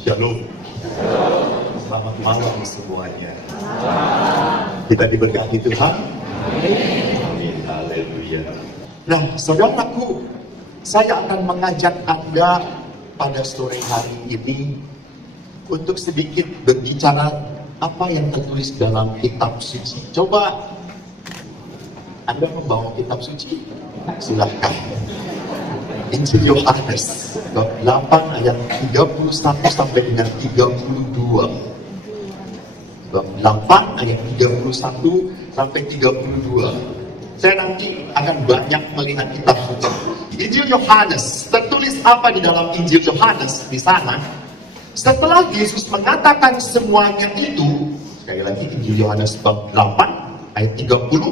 Shalom. Selamat malam semuanya. Kita diberkati Tuhan. Amin. Haleluya. Nah, saudaraku, saya akan mengajak Anda pada sore hari ini untuk sedikit berbicara apa yang tertulis dalam kitab suci. Coba Anda membawa kitab suci? Silahkan. Injil Yohanes bab 8 ayat 31 sampai dengan 32. Bab 8 ayat 31 sampai 32. Saya nanti akan banyak melihat kitab suci. Injil Yohanes, tertulis apa di dalam Injil Yohanes di sana? Setelah Yesus mengatakan semuanya itu, sekali lagi Injil Yohanes bab 8 ayat 30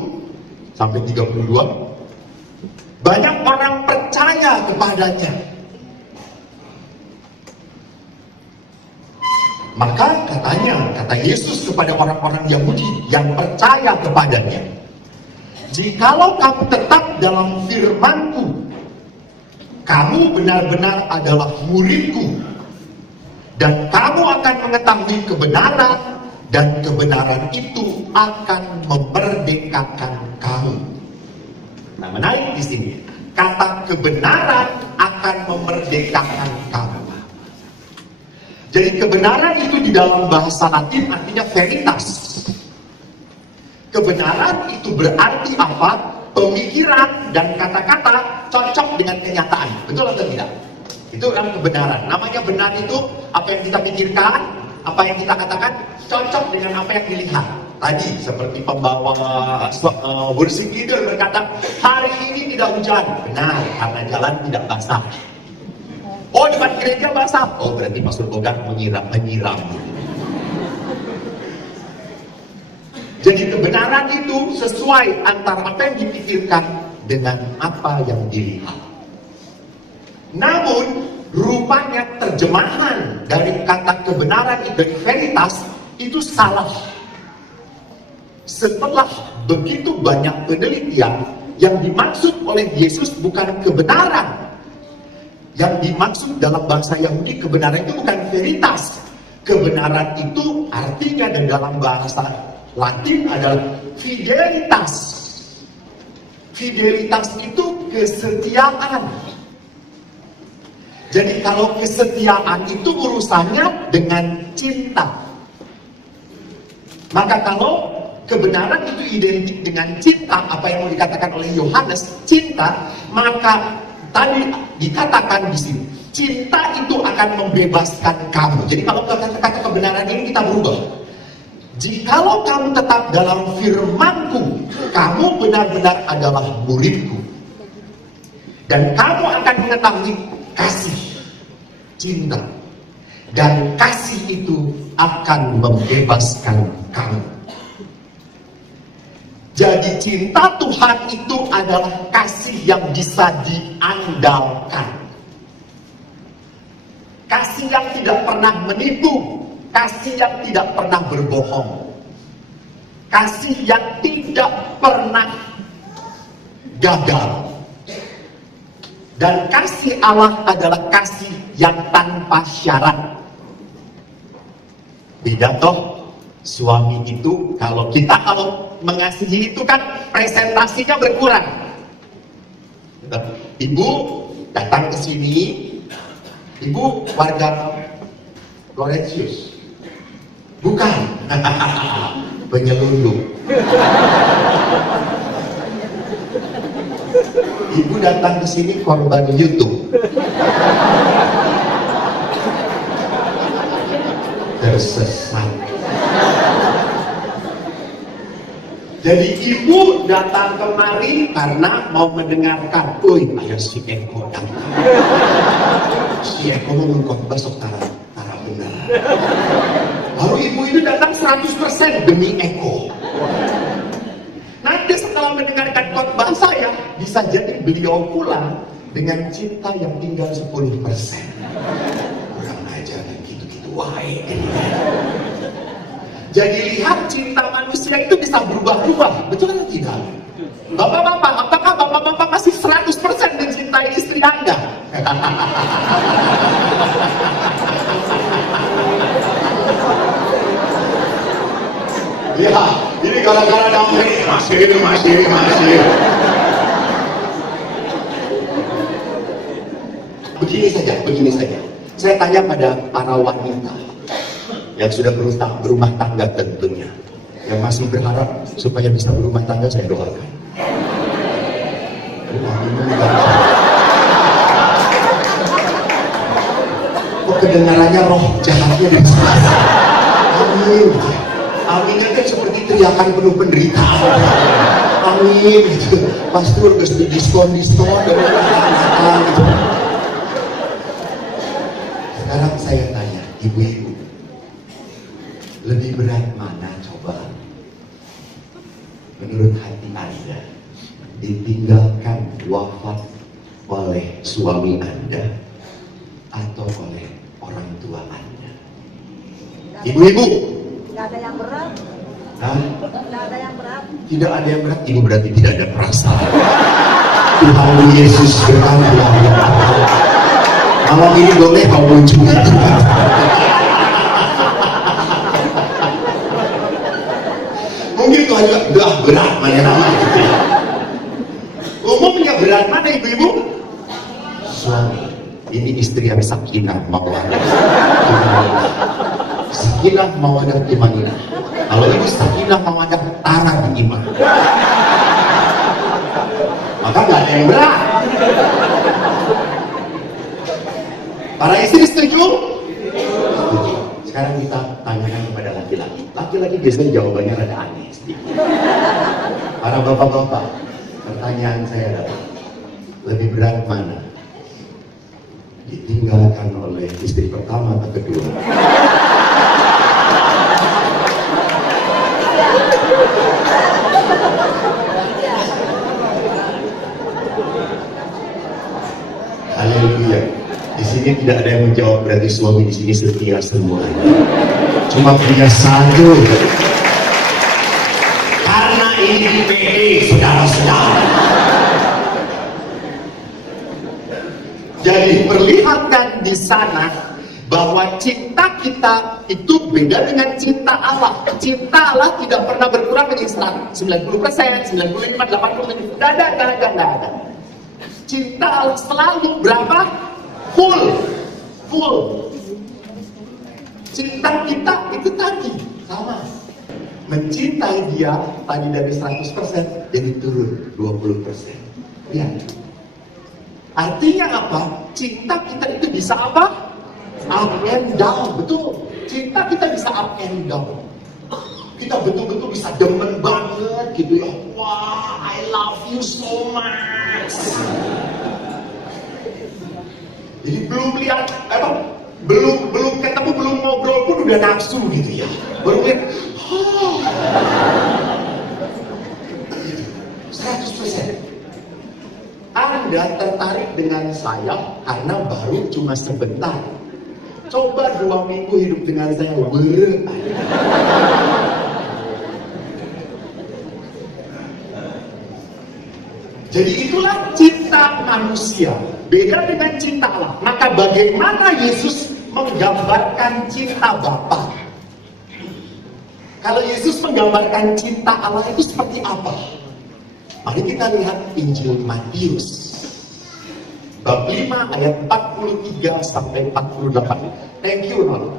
sampai 32. Banyak orang percaya kepadanya. Maka kata Yesus kepada orang-orang Yahudi yang percaya kepadanya, jikalau kamu tetap dalam firman-Ku, kamu benar-benar adalah murid-Ku, dan kamu akan mengetahui kebenaran, dan kebenaran itu akan memerdekakan kamu. Nah, menarik di sini, kata kebenaran akan memerdekakan kamu. Jadi kebenaran itu di dalam bahasa Latin artinya veritas. Kebenaran itu berarti apa? Pemikiran dan kata-kata cocok dengan kenyataan. Betul atau tidak? Itu kan kebenaran. Namanya benar itu apa yang kita pikirkan, apa yang kita katakan cocok dengan apa yang dilihat. Tadi seperti pembawa worship leader berkata, hari ini tidak hujan. Benar, karena jalan tidak basah. Oh, depan gereja basah. Oh, berarti Pastor Bogan menyiram. Jadi kebenaran itu sesuai antara apa yang dipikirkan dengan apa yang dilihat. Namun, rupanya terjemahan dari kata kebenaran itu, dari veritas, itu salah. Setelah begitu banyak penelitian, yang dimaksud oleh Yesus bukan kebenaran. Yang dimaksud dalam bahasa Yahudi, kebenaran itu bukan veritas. Kebenaran itu artinya dan dalam bahasa Latin adalah fidelitas. Fidelitas itu kesetiaan. Jadi kalau kesetiaan itu urusannya dengan cinta. Maka kalau kebenaran itu identik dengan cinta, apa yang mau dikatakan oleh Yohanes, cinta, maka tadi dikatakan di sini, cinta itu akan membebaskan kamu. Jadi kalau kata kebenaran ini kita berubah. Jikalau kamu tetap dalam firman-Ku, kamu benar-benar adalah murid-Ku. Dan kamu akan mengetahui kasih, cinta. Dan kasih itu akan membebaskan kamu. Jadi cinta Tuhan itu adalah kasih yang bisa diandalkan. Kasih yang tidak pernah menipu. Kasih yang tidak pernah berbohong. Kasih yang tidak pernah gagal. Dan kasih Allah adalah kasih yang tanpa syarat. Beda toh, suami itu kalau mengasihi itu kan presentasinya berkurang. Ibu datang ke sini, ibu warga Florentius, bukan penyelundup. Ibu datang ke sini korban YouTube. Tersesat. Jadi ibu datang kemari karena mau mendengarkan, ada si Eko datang. Si Eko mengkhotbah tara benar. Lalu ibu itu datang 100% demi Eko. Nanti setelah mendengarkan khotbah saya, bisa jadi beliau pulang dengan cinta yang tinggal 10%. Kurang ajar gitu-gitu wae. Jadi lihat, cinta manusia itu bisa berubah-ubah, betul atau tidak? Bapak-bapak, apakah bapak-bapak masih 100% mencintai istri Anda? Ya, ini gara-gara damai. Masih. Begini saja. Saya tanya pada para wanita yang sudah berumah tangga tentunya, yang masih berharap supaya bisa berumah tangga, saya doakan. Kok kedengarannya roh jahatnya dari sana? Amin. Aminnya kan seperti teriakan penuh penderitaan. Amin gitu. Pastor harus di diskon dan gitu. Sekarang saya tanya, ibu-ibu, lebih berat mana coba? Menurut hati Anda, ditinggalkan wafat oleh suami Anda atau oleh orang tua Anda? Ibu-ibu, tidak ada yang berat. Hah? Tidak ada yang berat. Tidak ada yang berat, ibu berarti tidak ada perasaan. Tuhan Yesus berkata, malam ini boleh kau muncul itu. Mungkin Tuhan juga, udah berat mana namanya. Umumnya berat mana ibu-ibu? Suami. Ini istri yang sakinah mawadah. Sakinah mawadah tumanina. Kalau ibu sakinah mawadah tara di iman. Maka nggak ada yang berat. Para istri setuju? Setuju. Sekarang kita tanyakan kepada laki-laki. Laki-laki biasanya jawabannya rada aneh sedikit. Para bapak-bapak, pertanyaan saya adalah, lebih berat mana? Ditinggalkan oleh istri pertama atau kedua? Haleluya. Di sini tidak ada yang menjawab, berarti suami di sini setia semua. Cuma punya satu. Karena ini PE, saudara-saudara. Jadi perlihatkan di sana bahwa cinta kita itu beda dengan cinta Allah. Cinta Allah tidak pernah berkurang menjadi 90%, 95%, 80%. Tidak ada. Cinta Allah selalu berapa? Full. Cinta kita itu tadi sama. Mencintai dia tadi dari 100% jadi turun 20%. Ya. Artinya apa? Cinta kita itu bisa apa? Up and down, betul. Cinta kita bisa up and down. Kita betul-betul bisa demen banget gitu ya. Wah, I love you so much. Jadi belum lihat belum ketemu, belum ngobrol pun udah nafsu gitu ya. Baru lihat, 100%. Anda tertarik dengan saya karena baru cuma sebentar. Coba 2 minggu hidup dengan saya, Jadi itulah cinta manusia, beda dengan cinta Allah. Maka bagaimana Yesus menggambarkan cinta Bapa? Kalau Yesus menggambarkan cinta Allah itu seperti apa? Mari kita lihat Injil Matius bab 5 ayat 43 sampai 48. Thank you, Lord.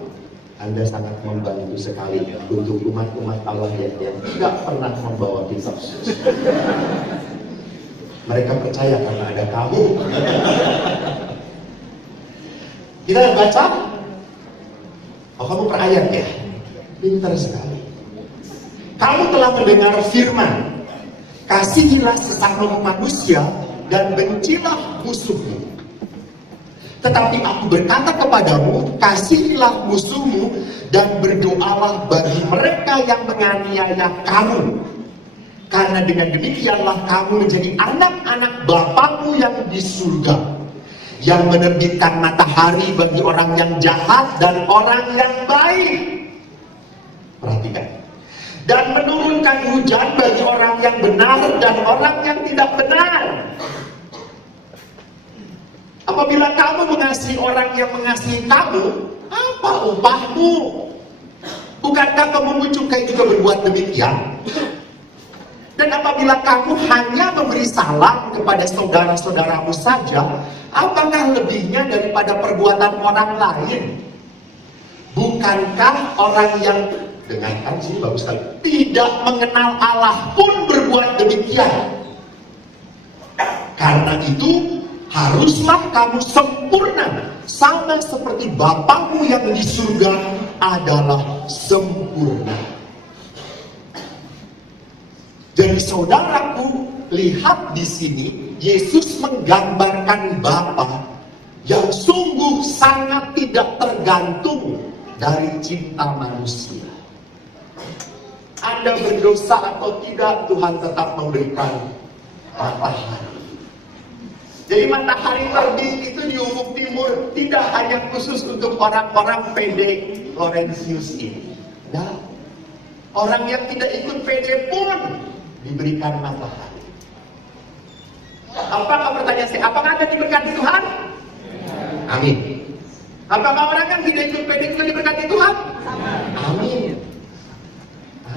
Anda sangat membantu sekali untuk umat-umat Allah yang tidak pernah membawa kisah. Mereka percaya karena ada kamu. Kita baca. Oh, kamu per ayat ya? Pintar sekali. Kamu telah mendengar firman, kasihilah sesama manusia dan bencilah musuhmu. Tetapi aku berkata kepadamu, kasihilah musuhmu dan berdoalah bagi mereka yang menganiaya kamu. Karena dengan demikianlah kamu menjadi anak-anak Bapakmu yang di surga, yang menerbitkan matahari bagi orang yang jahat dan orang yang baik. Perhatikan. Dan menurunkan hujan bagi orang yang benar dan orang yang tidak benar. Apabila kamu mengasihi orang yang mengasihi kamu, apa upahmu? Bukankah kamu cukai juga berbuat demikian? Dan apabila kamu hanya memberi salam kepada saudara-saudaramu saja, apakah lebihnya daripada perbuatan orang lain? Bukankah orang yang, dengarkan sini bagus sekali, tidak mengenal Allah pun berbuat demikian? Karena itu, haruslah kamu sempurna, sama seperti Bapamu yang di surga adalah sempurna. Jadi saudaraku, lihat di sini, Yesus menggambarkan Bapa yang sungguh sangat tidak tergantung dari cinta manusia. Anda berdosa atau tidak, Tuhan tetap memberikan matahari. Jadi matahari terbit itu di ufuk timur tidak hanya khusus untuk orang-orang PD Laurentius ini. Nah, orang yang tidak ikut PD pun diberikan matahari. Apakah pertanyaan saya, apakah Anda diberkati Tuhan? Amin. Apakah orang yang tidak ikut PD juga diberkati Tuhan? Amin.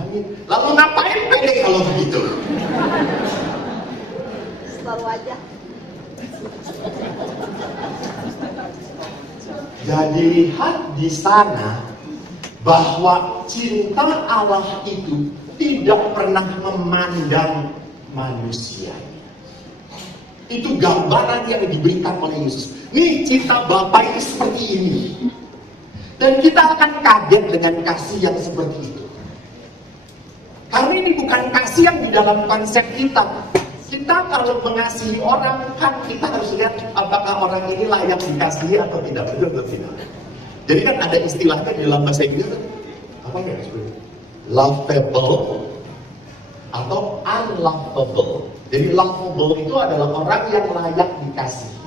Amin. Lalu ngapain PD kalau begitu? Selalu aja. Jadi lihat di sana bahwa cinta Allah itu tidak pernah memandang manusia. Itu gambaran yang diberikan oleh Yesus. Nih cinta Bapa itu seperti ini. Dan kita akan kaget dengan kasih yang seperti itu. Karena ini bukan kasih yang di dalam konsep kita. Kita kalau mengasihi orang, kan kita harus lihat apakah orang ini layak dikasihi atau tidak. Betul atau tidak? Jadi kan ada istilahnya di dalam bahasa Inggris, apa ya? Lovable atau unlovable. Jadi lovable itu adalah orang yang layak dikasihi.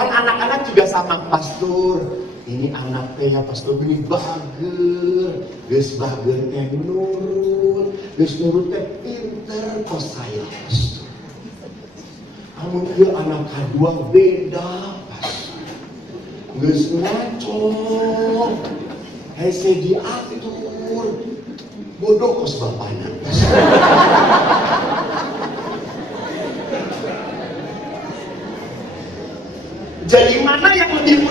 Kan anak-anak juga sama, pastor. Ini anaknya pastor ini bager, geus bager teh nurut, geus nurut teh pinter kok saya pastor. Amun ieu anak kadua beda pastor. Geus ngaco. Hese diatur. Bodoh kos bapana. Jadi mana yang lebih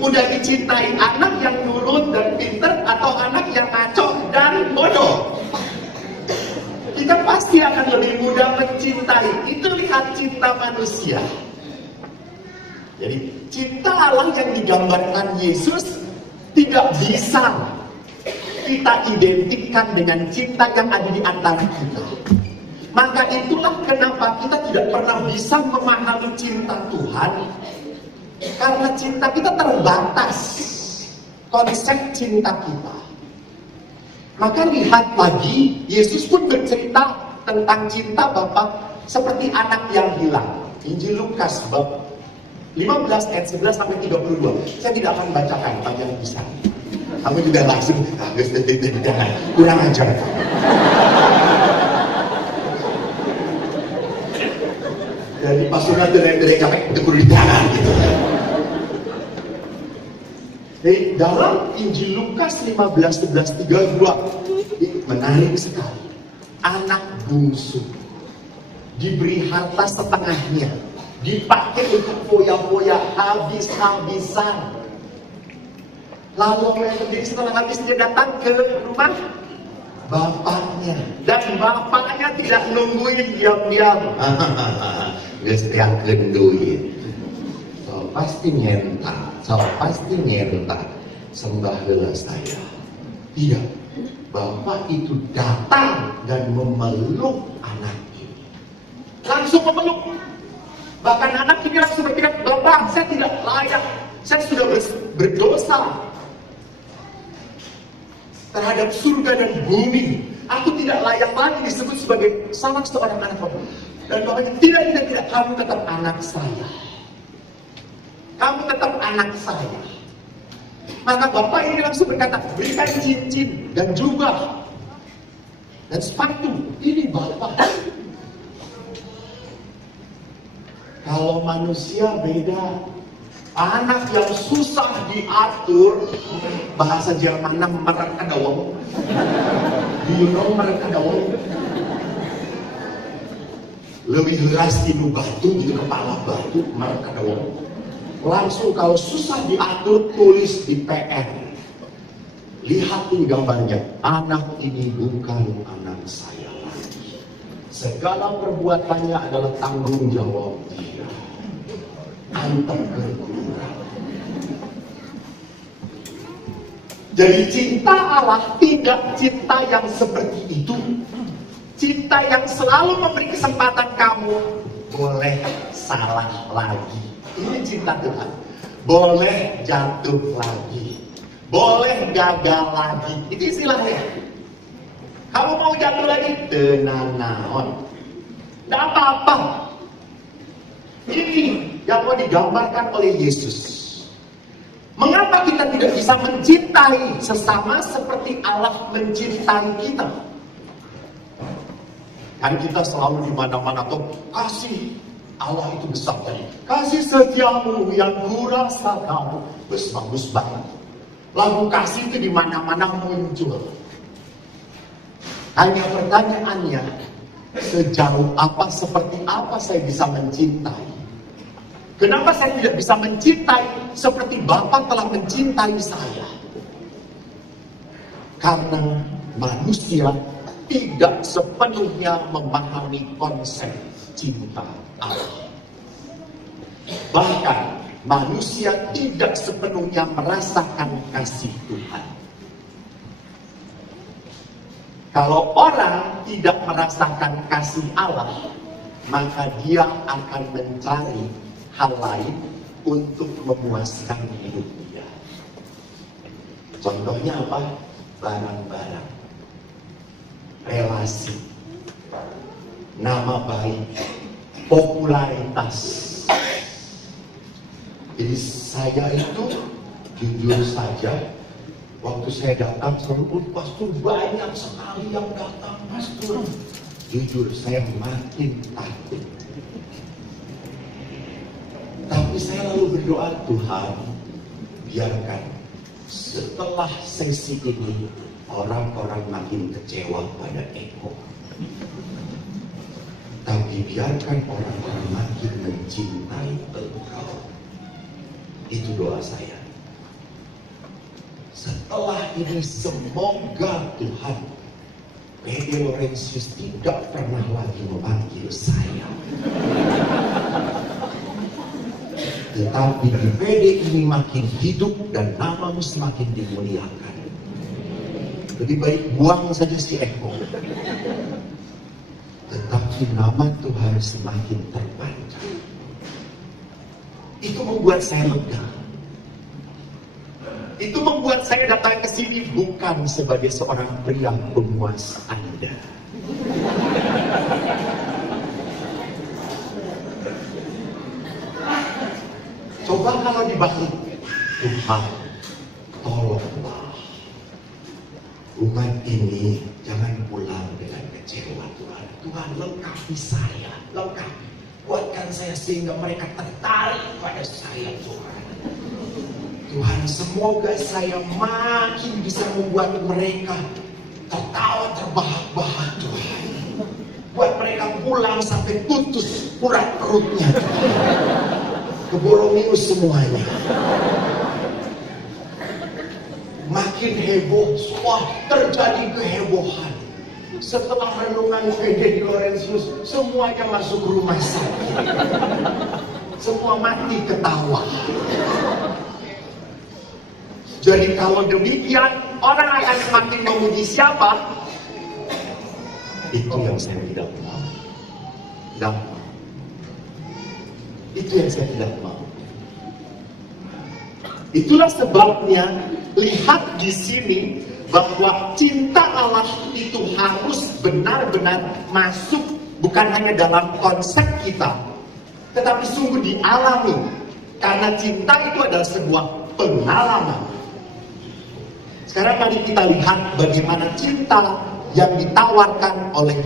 mudah dicintai, anak yang nurut dan pinter atau anak yang ngaco dan bodoh? Kita pasti akan lebih mudah mencintai. Itu lihat cinta manusia. Jadi cinta Allah yang digambarkan Yesus tidak bisa kita identikkan dengan cinta yang ada di antara kita. Maka itulah kenapa kita tidak pernah bisa memahami cinta Tuhan. Karena cinta kita terbatas. Konsep cinta kita. Maka lihat lagi, Yesus pun bercerita tentang cinta Bapa seperti anak yang hilang. Injil Lukas bab 15 ayat 11 sampai 32. Saya tidak akan bacakan, panjang bisa. Kamu juga langsung, jangan, kurang ajar. Jadi pasukan dari capek itu perlu ditangan gitu. Jadi dalam Injil Lukas 15, 11, 32 menarik sekali. Anak bungsu diberi harta setengahnya, dipakai untuk foya-foya habis-habisan. Lalu yang terjadi setelah habis dia datang ke rumah bapaknya, dan bapaknya tidak nungguin diam-diam. Geus teangkeun duit. So pasti nyentak, so pasti nyentak. Sembah heula saya. Tidak. Bapak itu datang dan memeluk anak ini. Langsung memeluk. Bahkan anak ini langsung berkata, Bapak, saya tidak layak. Saya sudah berdosa terhadap surga dan bumi. Aku tidak layak lagi disebut sebagai salah seorang anak Bapak. Dan Bapaknya, tidak, kamu tetap anak saya. Kamu tetap anak saya. Maka Bapak ini langsung berkata, berikan cincin dan jubah dan sepatu. Ini Bapak. Kalau manusia beda. Anak yang susah diatur, bahasa Jermannya merekadawang. Do you know merekadawang? Lebih keras tinu batu, gitu kepala batu, merekadawang. Langsung kalau susah diatur, tulis di PR. Lihatin gambarnya, anak ini bukan anak saya lagi. Segala perbuatannya adalah tanggung jawab dia. Antep berkurang. Jadi cinta Allah tidak cinta yang seperti itu. Cinta yang selalu memberi kesempatan kamu boleh salah lagi. Ini cinta Tuhan. Boleh jatuh lagi. Boleh gagal lagi. Itu istilahnya. Kamu mau jatuh lagi? Tenang naon. Tidak apa-apa. Ini yang mau digambarkan oleh Yesus. Mengapa kita tidak bisa mencintai sesama seperti Allah mencintai kita? Kan kita selalu di mana-mana tuh kasih Allah itu besar tadi. Kasih setiamu yang kurasakan bagus banget. Lagu kasih itu di mana-mana muncul. Hanya pertanyaannya, sejauh apa, seperti apa saya bisa mencintai? Kenapa saya tidak bisa mencintai seperti Bapa telah mencintai saya? Karena manusia tidak sepenuhnya memahami konsep cinta Allah. Bahkan manusia tidak sepenuhnya merasakan kasih Tuhan. Kalau orang tidak merasakan kasih Allah, maka dia akan mencari hal lain untuk memuaskan hidupnya. Contohnya apa? Barang-barang, relasi, nama baik, popularitas. Jadi saya itu jujur saja, waktu saya datang selalu pastor banyak sekali yang datang pastor. Jujur saya makin takut. Tapi saya lalu berdoa, Tuhan, biarkan setelah sesi ini orang-orang makin kecewa pada ego. Tapi biarkan orang-orang makin mencintai Engkau. Itu doa saya. Setelah ini semoga Tuhan, P.D. Laurentius tidak pernah lagi memanggil saya. Tetapi di PD ini makin hidup dan namamu semakin dimuliakan. Lebih baik buang saja si Eko. Tetapi nama Tuhan semakin terpanjang. Itu membuat saya lega. Itu membuat saya datang ke sini bukan sebagai seorang pria pemuas Anda. Coba kalau dibalik, Tuhan, tolonglah umat ini jangan pulang dengan kecewa Tuhan. Tuhan lengkapi saya, lengkapi, kuatkan saya sehingga mereka tertarik pada saya Tuhan. Tuhan, semoga saya makin bisa membuat mereka tertawa terbahak-bahak Tuhan. Buat mereka pulang sampai putus urat perutnya Tuhan. Keborong-minus semuanya. Makin heboh, semua terjadi kehebohan. Setelah renungan P.D. Laurentius, semuanya masuk rumah sakit. Semua mati ketawa. Jadi kalau demikian, orang akan semakin memuji siapa? Itu yang saya tidak mau. Tidak mau. Itu yang saya tidak mau. Itulah sebabnya lihat di sini bahwa cinta Allah itu harus benar-benar masuk bukan hanya dalam konsep kita, tetapi sungguh dialami. Karena cinta itu adalah sebuah pengalaman. Sekarang mari kita lihat bagaimana cinta yang ditawarkan oleh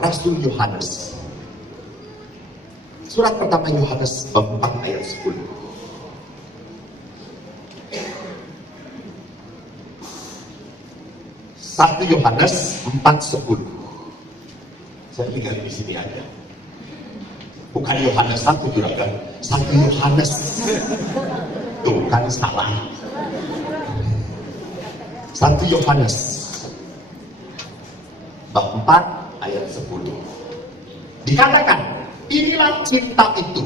Rasul Yohanes. Surat pertama Yohanes bab 4 ayat 10. Satu Yohanes 4:10. Saya lihat di sini aja. Bukan Yohanes 1 juragan, 1 Yohanes. Tuh kan salah. 1 Yohanes bab 4 ayat 10. Dikatakan, inilah cinta itu.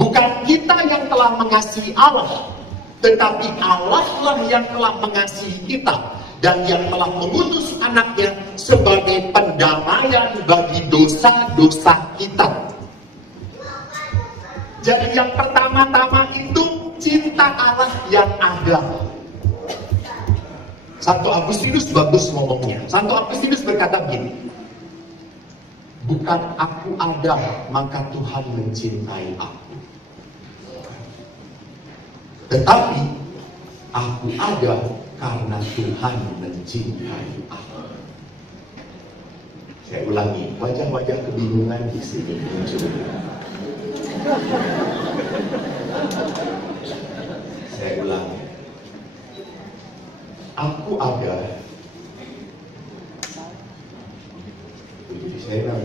Bukan kita yang telah mengasihi Allah, tetapi Allah lah yang telah mengasihi kita dan yang telah mengutus anaknya sebagai pendamaian bagi dosa-dosa kita. Jadi yang pertama-tama itu cinta Allah yang ada. Santo Agustinus bagus ngomongnya. Santo Agustinus berkata begini, bukan aku ada maka Tuhan mencintai aku, tetapi aku ada karena Tuhan mencintai aku. Saya ulangi, wajah-wajah kebingungan di sini muncul. Saya ulangi, aku ada. Saya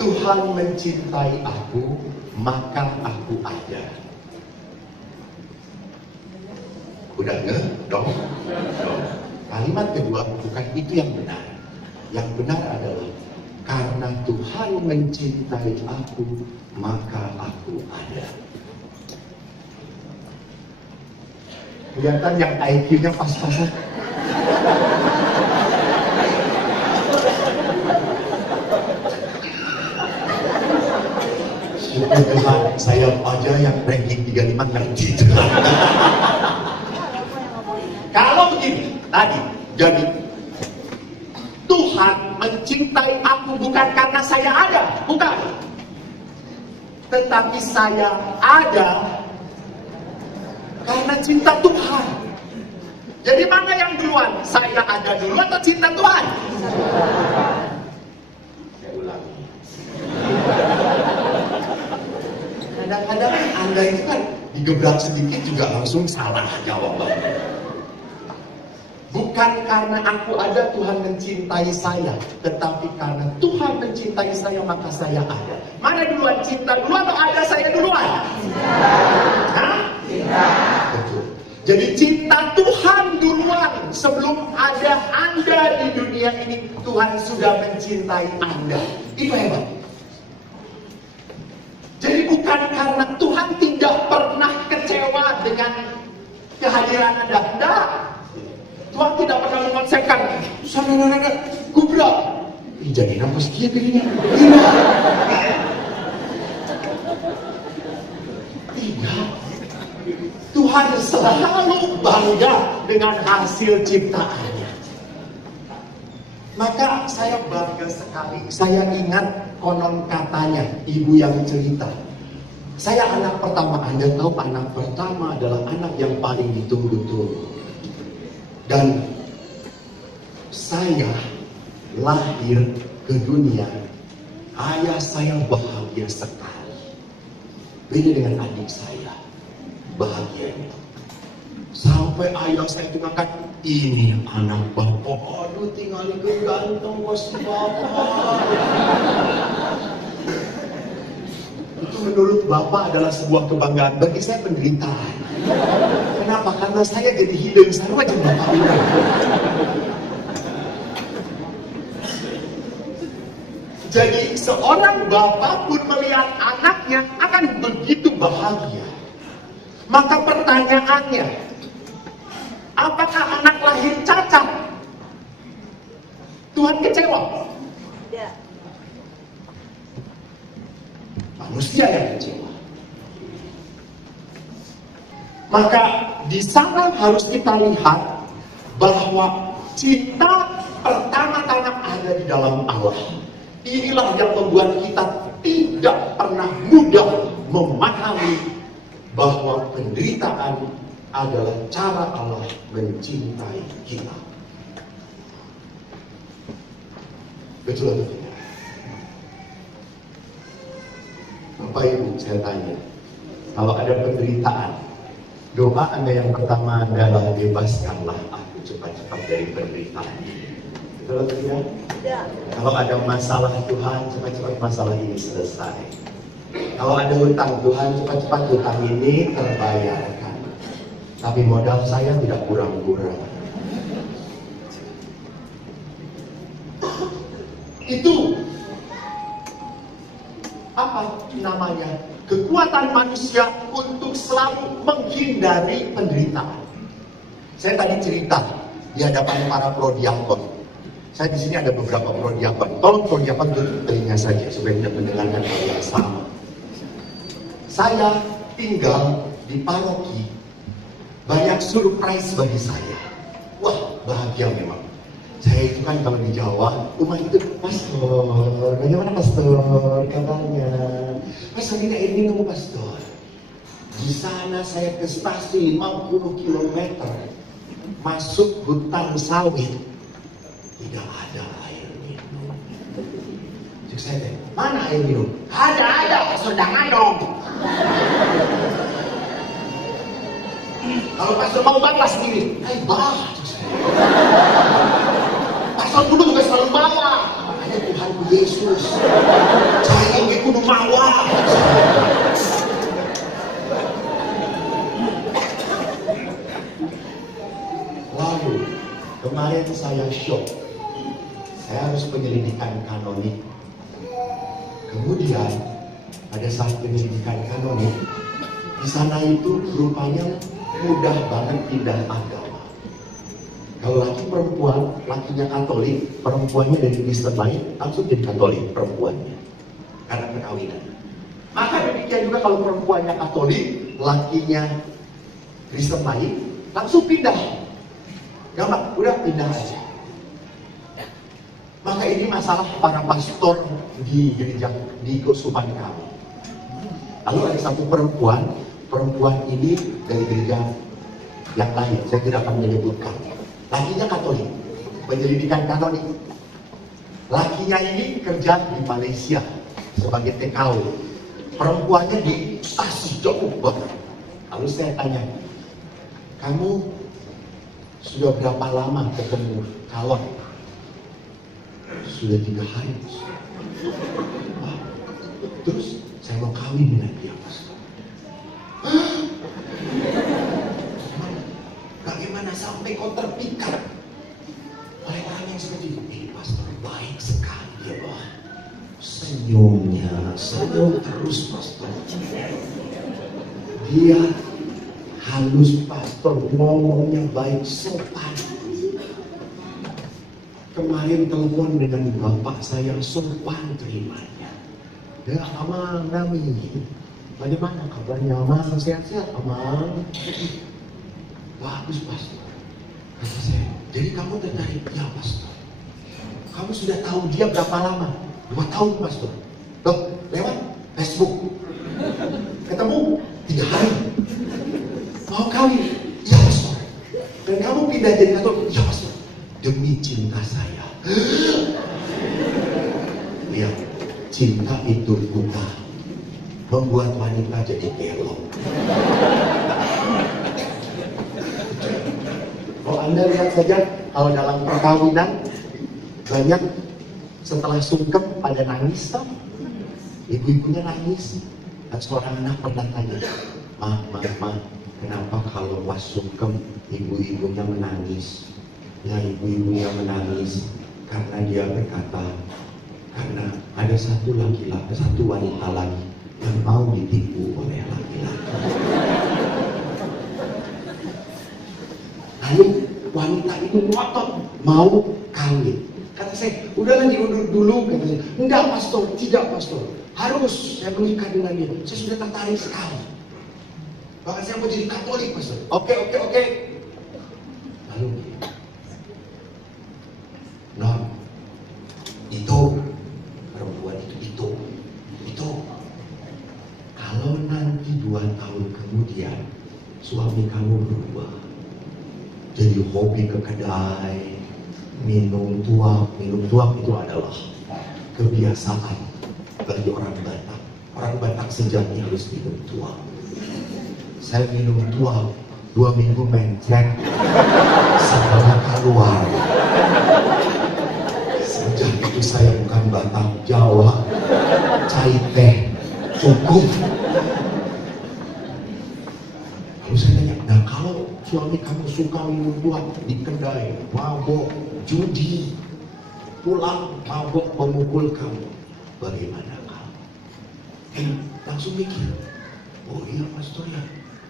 Tuhan mencintai aku, maka aku ada. Udah nggak? Dong? Kalimat kedua bukan itu yang benar. Yang benar adalah karena Tuhan mencintai aku, maka aku ada. Kelihatan yang IQ-nya pas-pasan. Syukur Tuhan, saya aja yang ranking 35 ngerti. Kalau begini, tadi, jadi Tuhan mencintai aku bukan karena saya ada, bukan. Tetapi saya ada karena cinta Tuhan. Jadi mana yang duluan? Saya ada dulu atau cinta Tuhan? Saya ulangi. Kadang-kadang Anda itu kan digebrak sedikit juga langsung salah jawabannya. Bukan karena aku ada Tuhan mencintai saya, tetapi karena Tuhan mencintai saya maka saya ada. Mana duluan, cinta dulu atau ada saya duluan? Hah? Betul. Jadi cinta Tuhan duluan sebelum ada Anda di dunia ini. Tuhan sudah mencintai Anda. Itu hebat. Jadi bukan karena Tuhan tidak pernah kecewa dengan kehadiran Anda. Tidak. Tuhan tidak pernah mengonsekkan. Sana gubrak. Jadi nafas dia pilihnya. Tidak. Tuhan selalu bangga dengan hasil ciptaannya. Maka saya bangga sekali. Saya ingat konon katanya ibu yang cerita. Saya anak pertama. Anda tahu anak pertama adalah anak yang paling ditunggu-tunggu. Dan saya lahir ke dunia, ayah saya bahagia sekali. Beda dengan adik saya, bahagianya. Sampai ayah saya itu ngangkat, ini anak bapak, aduh tinggal ke ganteng bos bapak. Itu menurut bapak adalah sebuah kebanggaan, bagi saya penderitaan. Kenapa? Karena saya jadi hidung sarwa aja bapak ini. Jadi seorang bapak pun melihat anaknya akan begitu bahagia. Maka pertanyaannya, apakah anak lahir cacat? Tuhan kecewa? Tidak. Manusia yang kecewa. Maka di sana harus kita lihat bahwa cinta pertama-tama ada di dalam Allah. Inilah yang membuat kita tidak pernah mudah memahami bahwa penderitaan adalah cara Allah mencintai kita. Betul atau tidak? Bapak Ibu, saya tanya, kalau ada penderitaan, doa Anda yang pertama adalah bebaskanlah aku cepat-cepat dari penderitaan ini. Betul atau tidak? Tidak. Kalau ada masalah, Tuhan, cepat-cepat masalah ini selesai. Kalau ada hutang, Tuhan, cepat-cepat hutang ini terbayarkan. Tapi modal saya tidak kurang-kurang. Itu apa namanya? Kekuatan manusia untuk selalu menghindari penderitaan. Saya tadi cerita di hadapan para prodiakon. Saya di sini ada beberapa prodiakon. Tolong prodiakon tutup telinga saja supaya tidak mendengarkan hal yang sama. Saya tinggal di paroki. Banyak surprise bagi saya. Wah, bahagia memang. Saya itu kan kalau di Jawa, rumah itu, pastor, bagaimana pastor, kabarnya? Pastor ini air minum pastor. Di sana saya ke stasiun 50 km, masuk hutan sawit, tidak ada air minum. Jadi saya tanya, mana air minum? Ada, pastor jangan dong. Kalau pastor mau bawa sendiri, bah. Pastor kudu juga selalu bawa. Makanya Tuhan Yesus, saya yang kudu bawa. Lalu kemarin saya shock. Saya harus penyelidikan kanonik. Kemudian pada saat penyelidikan kanonik, di sana itu rupanya mudah banget pindah agama. Kalau laki perempuan, lakinya Katolik, perempuannya dari Kristen lain, langsung jadi Katolik perempuannya. Karena perkawinan. Maka demikian juga kalau perempuannya Katolik, lakinya Kristen lain, langsung pindah. Gampang, udah pindah aja. Maka ini masalah para pastor di gereja, di keuskupan kami. Lalu ada satu perempuan ini dari gereja yang lain, saya tidak akan menyebutkan. Lakinya Katolik, penyelidikan Katolik. Lakinya ini kerja di Malaysia sebagai TKW. Perempuannya di stasiun jauh banget. Lalu saya tanya, kamu sudah berapa lama ketemu calon? Sudah 3 hari. Wah, terus saya mau kawin dengan dia, pastor. Bagaimana sampai kau terpikat oleh orang yang seperti ini? Pastor baik sekali ya, Pak. Senyum terus pastor. Dia halus pastor, ngomongnya baik, sopan. Kemarin telepon dengan bapak saya, sopan terimanya. Ya Amang Nami, bagaimana kabarnya Amang? Sehat-sehat Amang? Bagus pastor. Kata saya, jadi kamu tertarik? Ya pastor. Kamu sudah tahu dia berapa lama? 2 tahun pastor. Loh, lewat Facebook. Ketemu 3 hari. Mau kawin? Ya pastor. Dan kamu pindah jadi Katolik? Ya pastor. Demi cinta saya. Lihat, cinta itu buta, membuat wanita jadi belok. Kalau Anda lihat saja, kalau dalam perkawinan banyak setelah sungkem pada nangis, ibu-ibunya nangis. Dan seorang anak pernah tanya, Ma, kenapa kalau pas sungkem ibu-ibunya menangis? Ya ibu-ibunya menangis karena dia berkata, karena ada satu laki-laki, satu wanita lagi yang mau ditipu oleh laki-laki. Lalu wanita itu ngotot mau kawin. Kata saya, udahlah diundur dulu. Kata saya, enggak pastor, tidak pastor, harus saya menikah dengan dia. Saya sudah tertarik sekali. Bahkan saya mau jadi Katolik pastor. Oke. Lalu itu perempuan itu kalau nanti 2 tahun kemudian suami kamu berubah jadi hobi ke kedai minum tuak itu adalah kebiasaan bagi orang Batak. Orang Batak sejati harus minum tua. Saya minum tua 2 minggu mencret, setelah keluar. Sejak itu saya bukan Batak, Jawa, cai teh cukup. Lalu saya tanya, nah kalau suami kamu suka minum tua di kedai, mabok, judi, pulang mabok memukul kamu, bagaimana kamu? Langsung mikir, oh iya pastor ya,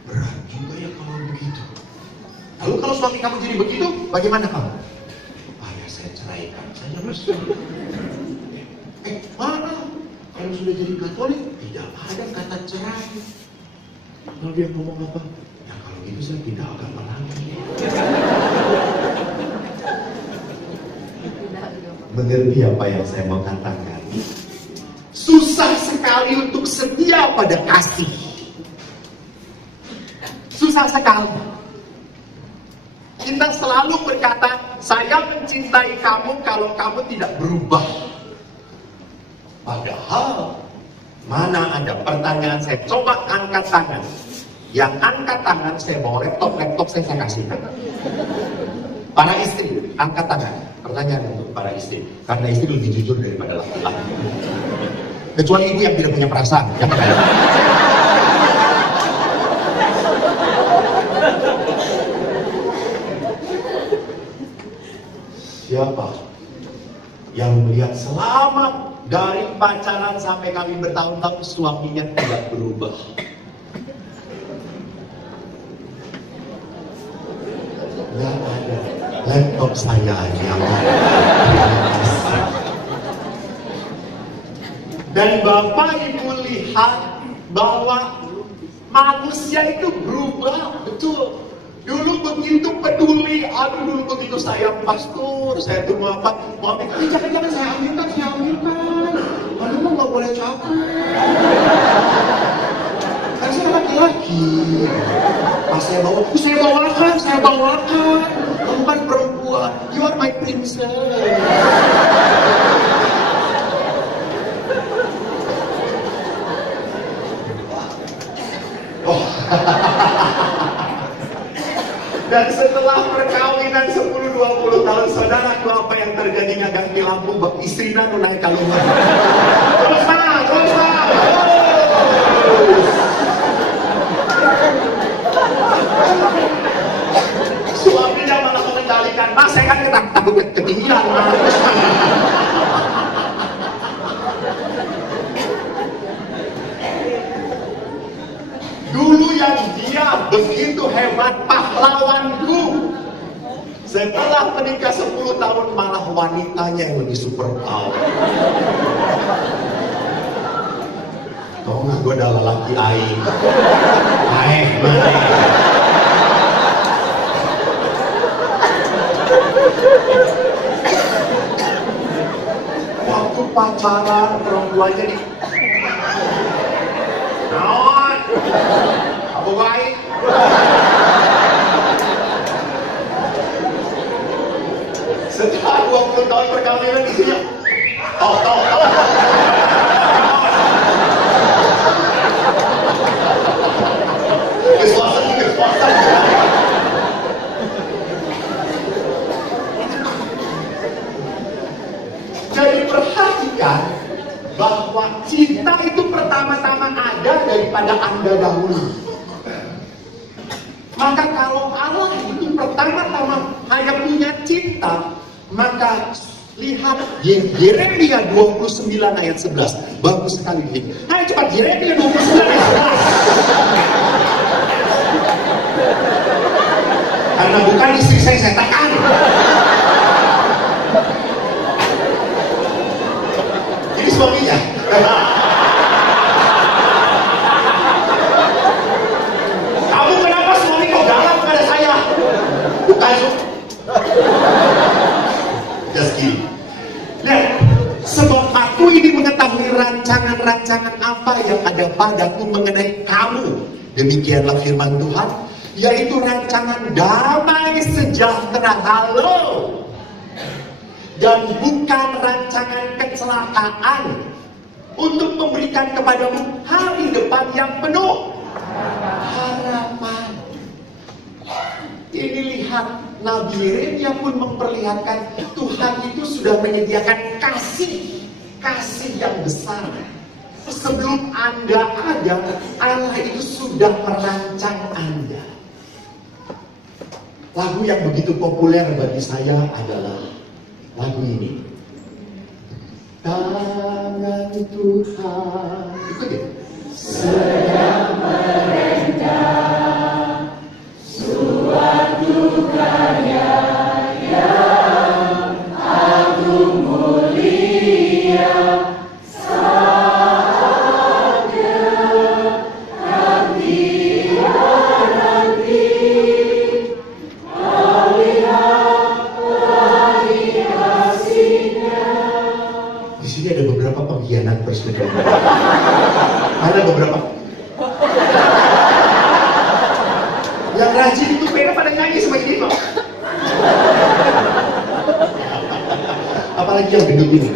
berat juga ya kalau begitu. Lalu kalau suami kamu jadi begitu, bagaimana kamu? Ah ya saya ceraikan saja mas. Mana? Kalau sudah jadi Katolik, tidak ada kata cerai. Lalu dia ngomong apa? Ya kalau gitu saya tidak agama lagi. Mengerti apa yang saya mau katakan? Susah sekali untuk setia pada kasih. Susah sekali. Kita selalu berkata, saya mencintai kamu kalau kamu tidak berubah. Padahal, mana ada pertanyaan saya, coba angkat tangan. Yang angkat tangan, saya bawa laptop saya kasih. Para istri, angkat tangan. Pertanyaan untuk para istri. Karena istri lebih jujur daripada laki-laki. Kecuali ibu yang tidak punya perasaan. Jangan ada. Siapa yang melihat selama dari pacaran sampai kami bertahun-tahun suaminya tidak berubah? Gak ada. Laptop saya aja. Dan Bapak Ibu lihat bahwa manusia itu berubah, betul. Dulu begitu peduli, dulu begitu sayang pastor, saya tunggu apa? Mau ambil, jangan saya ambilkan. Aduh, mau nggak boleh capek. Kan saya laki-laki. Pas saya bawakan. Kamu kan perempuan, you are my princess. Dan setelah perkawinan 10-20 tahun, saudaraku apa yang terjadi? Ganti lampu, bak istrina nu naik kalungan. Terus. Suaminya malah mengendalikan, mas saya kan takut ketinggian. Dulu yang dia begitu hebat, pahlawanku. Setelah menikah 10 tahun malah wanitanya yang lebih super power. Tau gak gue adalah laki aing. Waktu pacaran perempuannya di Abu baik. Setelah 20 tahun perkawinan isinya tahu. Kesuasan. Jadi perhatikan bahwa cinta itu pertama-tama ada daripada Anda dahulu. Maka kalau Allah itu pertama-tama hanya punya cinta, maka lihat Yeremia 29 ayat 11. Bagus sekali ini. Ayo cepat Yeremia 29 ayat 11. Karena bukan istri saya tekan. Ini suaminya. Kamu kenapa suami kok galak pada saya? Bukan. Just kidding. Lihat, sebab aku ini mengetahui rancangan-rancangan apa yang ada padaku mengenai kamu. Demikianlah firman Tuhan, yaitu rancangan damai sejahtera. Halo. dan bukan rancangan kecelakaan, untuk memberikan kepadamu hari depan yang penuh harapan. Ini lihat, Nabi Yeremia pun memperlihatkan Tuhan itu sudah menyediakan kasih yang besar. Sebelum Anda ada, Allah itu sudah merancang Anda. Lagu yang begitu populer bagi saya adalah lagu ini. Tangan Tuhan, ikut ya. Sedang merendam suatu karya yang agung mulia. Pengkhianat persaudaraan. Ada beberapa yang rajin itu mereka pada nyanyi seperti ini loh. Apalagi yang gendut ini.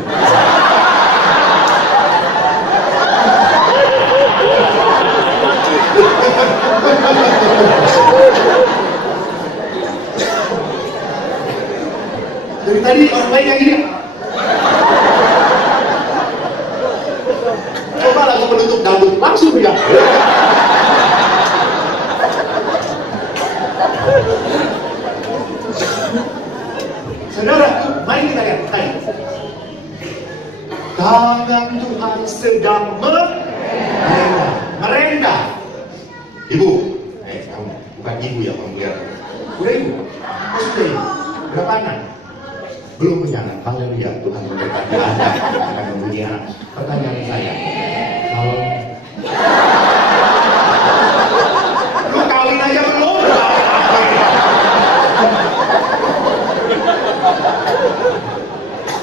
Dari tadi orang lain yang ini. Coba lagu penutup dangdut langsung ya. Saudara, mari kita lihat tadi. Tangan Tuhan sedang merendah. Ibu, kamu bukan ibu ya, kamu lihat. Udah ibu? Oke. Berapa anak? Belum punya anak. Haleluya, Tuhan memberkati Anda akan mempunyai anak. Pertanyaan saya, kalau lu kawin aja belum?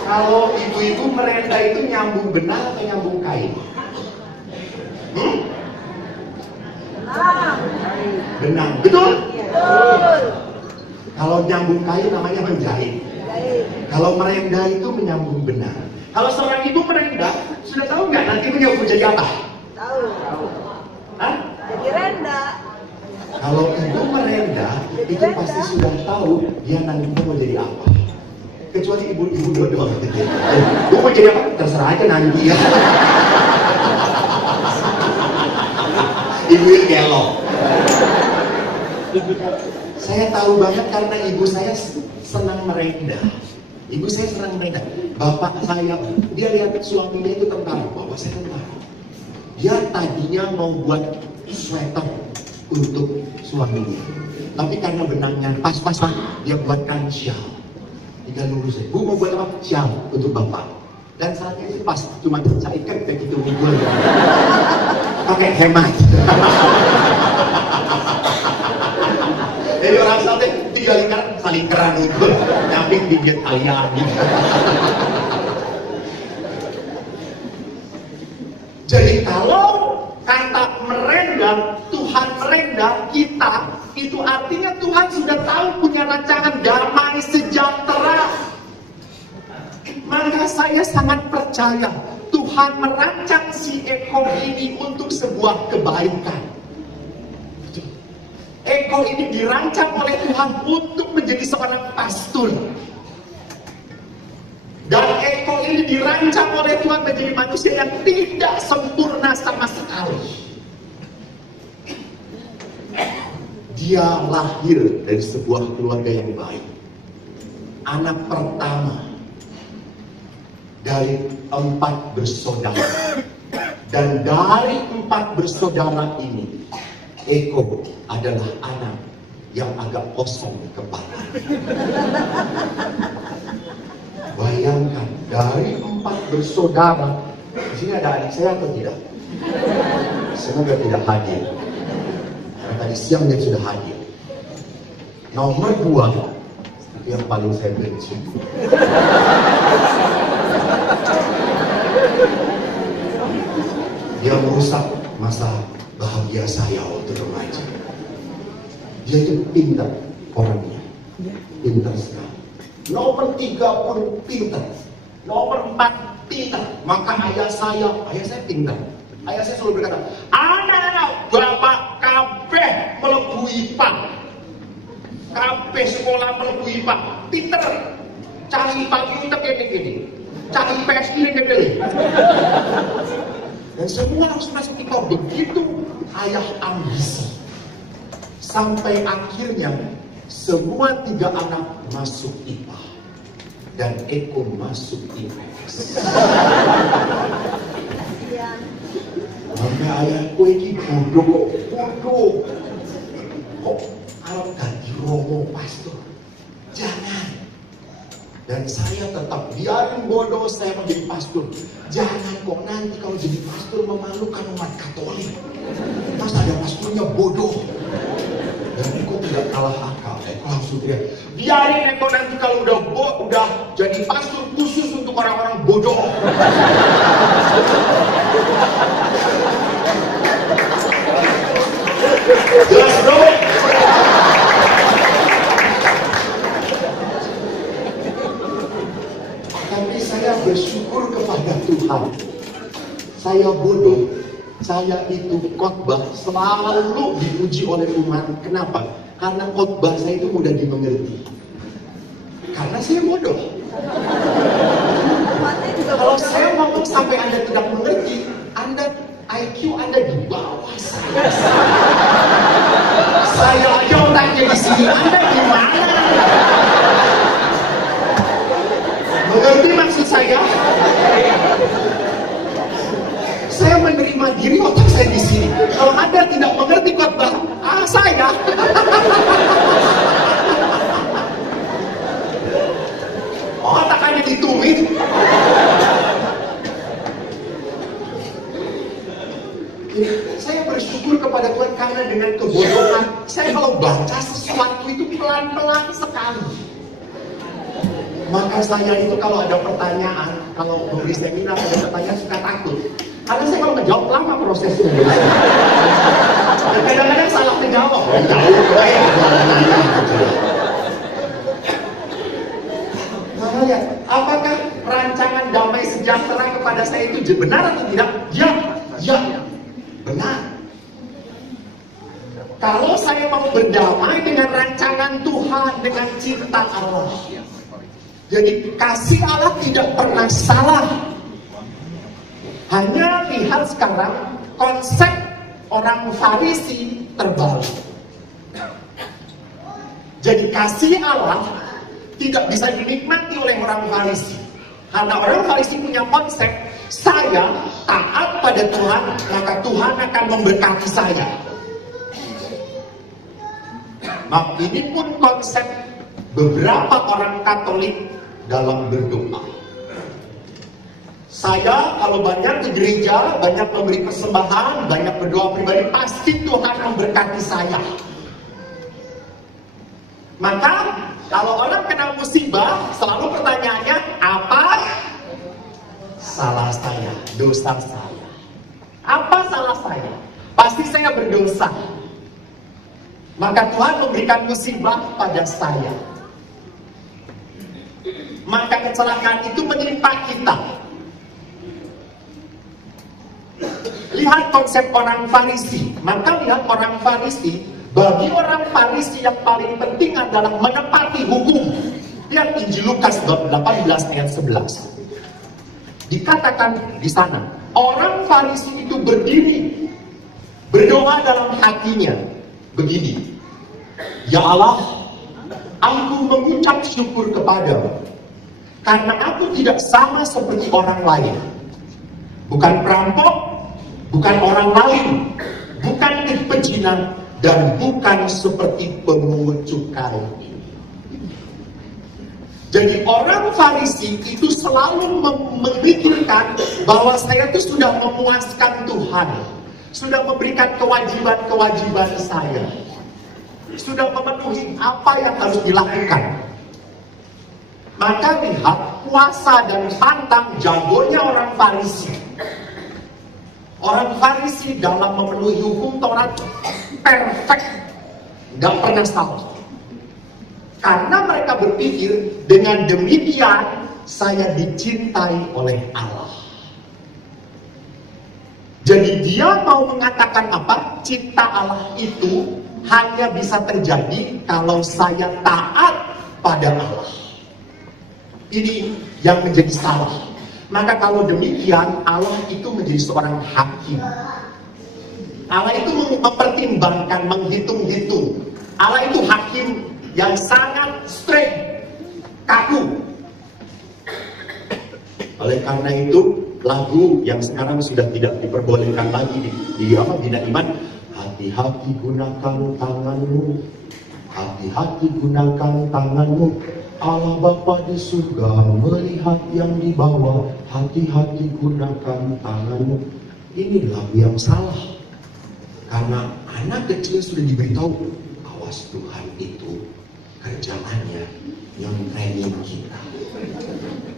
Kalau ibu-ibu merendah itu nyambung benang atau nyambung kain? Benang, betul? Betul. Kalau nyambung kain namanya menjahit. Kalau merendah itu menyambung benang. Kalau seorang ibu merendah, sudah tahu nggak nanti menyambung jadi apa? Tahu. Hah? Jadi rendah. Kalau ibu merendah, itu pasti sudah tahu dia nantinya mau jadi apa. Kecuali ibu-ibu doang. Ibu mau jadi apa? Terserah aja nanti ya. Ibu yang gelok. Saya tahu banget karena ibu saya senang merendah. Ibu saya senang merendah. Bapak saya, dia lihat suaminya itu tentara. Bapak saya tentara. Dia tadinya mau buat sweater untuk suaminya. Tapi karena benangnya pas-pas, dia buatkan shawl. Tinggal lurus. Bu mau buat apa? Shawl untuk bapak. Dan saatnya itu pas, cuma saya ikat begitu minggu. Pakai hemat. Jadi orang sate tiga lingkaran saling keran itu, nyamping bibir kalian gitu. Jadi kalau kata merendah, Tuhan merendah kita, itu artinya Tuhan sudah tahu punya rancangan damai sejahtera. Maka saya sangat percaya Tuhan merancang si Eko ini untuk sebuah kebaikan. Eko ini dirancang oleh Tuhan untuk menjadi seorang pastor. Dan Eko ini dirancang oleh Tuhan menjadi manusia yang tidak sempurna sama sekali. Dia lahir dari sebuah keluarga yang baik. Anak pertama dari 4 bersaudara. Dan dari 4 bersaudara ini, Eko adalah anak yang agak kosong kepala. Bayangkan, dari 4 bersaudara, di sini ada adik saya atau tidak? Semoga tidak hadir. Karena tadi siang dia sudah hadir. Nomor 2, yang paling saya benci. Dia merusak masa bahagia saya waktu remaja. Dia itu pintar orangnya, pintar sekali. Nomor 3 pun pintar. Nomor 4 pintar. Maka ayah saya pintar. Ayah saya selalu berkata, anak-anak bapak kabeh mlebu IPA. Kabeh sekolah mlebu IPA. Pinter. Cari IPA kita gini. Cari IPS gini. Dan semua harus masuk IPA. Begitu ayah ambisi. Sampai akhirnya semua 3 anak masuk IPA. Dan Eko masuk IPS. Maka ayahku ini bodoh. Kok kalau ganti romo pastor? Jangan. Dan saya tetap biarin bodoh saya menjadi pastor. Jangan kok nanti kalau jadi pastor memalukan umat Katolik. Mas ada pastornya bodoh. Dan Eko tidak kalah akal. Eko langsung teriak, biarin Eko nanti kalau udah jadi pastor khusus untuk orang-orang bodoh. Jelas bro? Tapi saya bersyukur kepada Tuhan. Saya bodoh. Saya itu khotbah selalu diuji oleh umat. Kenapa? Karena khotbah saya itu mudah dimengerti. Karena saya bodoh. Kalau saya ngomong sampai Anda tidak mengerti, IQ Anda di bawah saya. Saya aja otaknya di sini, Anda di mana? Mengerti maksud saya? Saya menerima diri otak saya di sini. Kalau Anda tidak mengerti khotbah, saya. Otak Anda ditumit. Saya bersyukur kepada Tuhan karena dengan kebodohan saya kalau baca sesuatu itu pelan-pelan sekali. Maka saya itu kalau ada pertanyaan, kalau memberi seminar ada pertanyaan suka takut. Karena saya kalau menjawab lama prosesnya. Dan kadang-kadang salah menjawab. Nah, lihat, apakah rancangan damai sejahtera kepada saya itu benar atau tidak? Ya. Benar. Kalau saya mau berdamai dengan rancangan Tuhan, dengan cinta Allah. Jadi kasih Allah tidak pernah salah. Hanya lihat sekarang konsep orang Farisi terbalik. Jadi kasih Allah tidak bisa dinikmati oleh orang Farisi. Karena orang Farisi punya konsep, saya taat pada Tuhan, maka Tuhan akan memberkati saya. Nah, ini pun konsep beberapa orang Katolik dalam berdoa. Saya kalau banyak ke gereja, banyak memberi persembahan, banyak berdoa pribadi, pasti Tuhan memberkati saya. Maka kalau orang kena musibah, selalu pertanyaannya, apa salah saya, dosa saya? Apa salah saya? Pasti saya berdosa. Maka Tuhan memberikan musibah pada saya. Maka kecelakaan itu menimpa kita. Lihat konsep orang Farisi. Maka lihat orang Farisi. Bagi orang Farisi yang paling penting adalah menepati hukum. Lihat Injil Lukas bab 18 ayat 11. Dikatakan di sana, orang Farisi itu berdiri, berdoa dalam hatinya begini, ya Allah, aku mengucap syukur kepadamu karena aku tidak sama seperti orang lain, bukan perampok, bukan orang lain, bukan pezina, dan bukan seperti pemungut cukai. Jadi orang Farisi itu selalu memikirkan bahwa saya itu sudah memuaskan Tuhan, sudah memberikan kewajiban-kewajiban saya, sudah memenuhi apa yang harus dilakukan. Maka lihat puasa dan pantang jagonya orang Farisi. Orang Farisi dalam memenuhi hukum Taurat perfect, nggak pernah salah. Karena mereka berpikir dengan demikian saya dicintai oleh Allah. Jadi dia mau mengatakan apa? Cinta Allah itu hanya bisa terjadi kalau saya taat pada Allah. Ini yang menjadi salah. Maka kalau demikian, Allah itu menjadi seorang hakim. Allah itu mempertimbangkan, menghitung-hitung. Allah itu hakim yang sangat straight, kaku. Oleh karena itu, lagu yang sekarang sudah tidak diperbolehkan lagi di Bina Iman, hati-hati gunakan tanganmu, hati-hati gunakan tanganmu. Allah Bapa di surga melihat yang di bawah, hati-hati gunakan tanganmu. Ini lagu yang salah. Karena anak kecil sudah diberitahu, awas Tuhan itu kerjaannya yang training kita.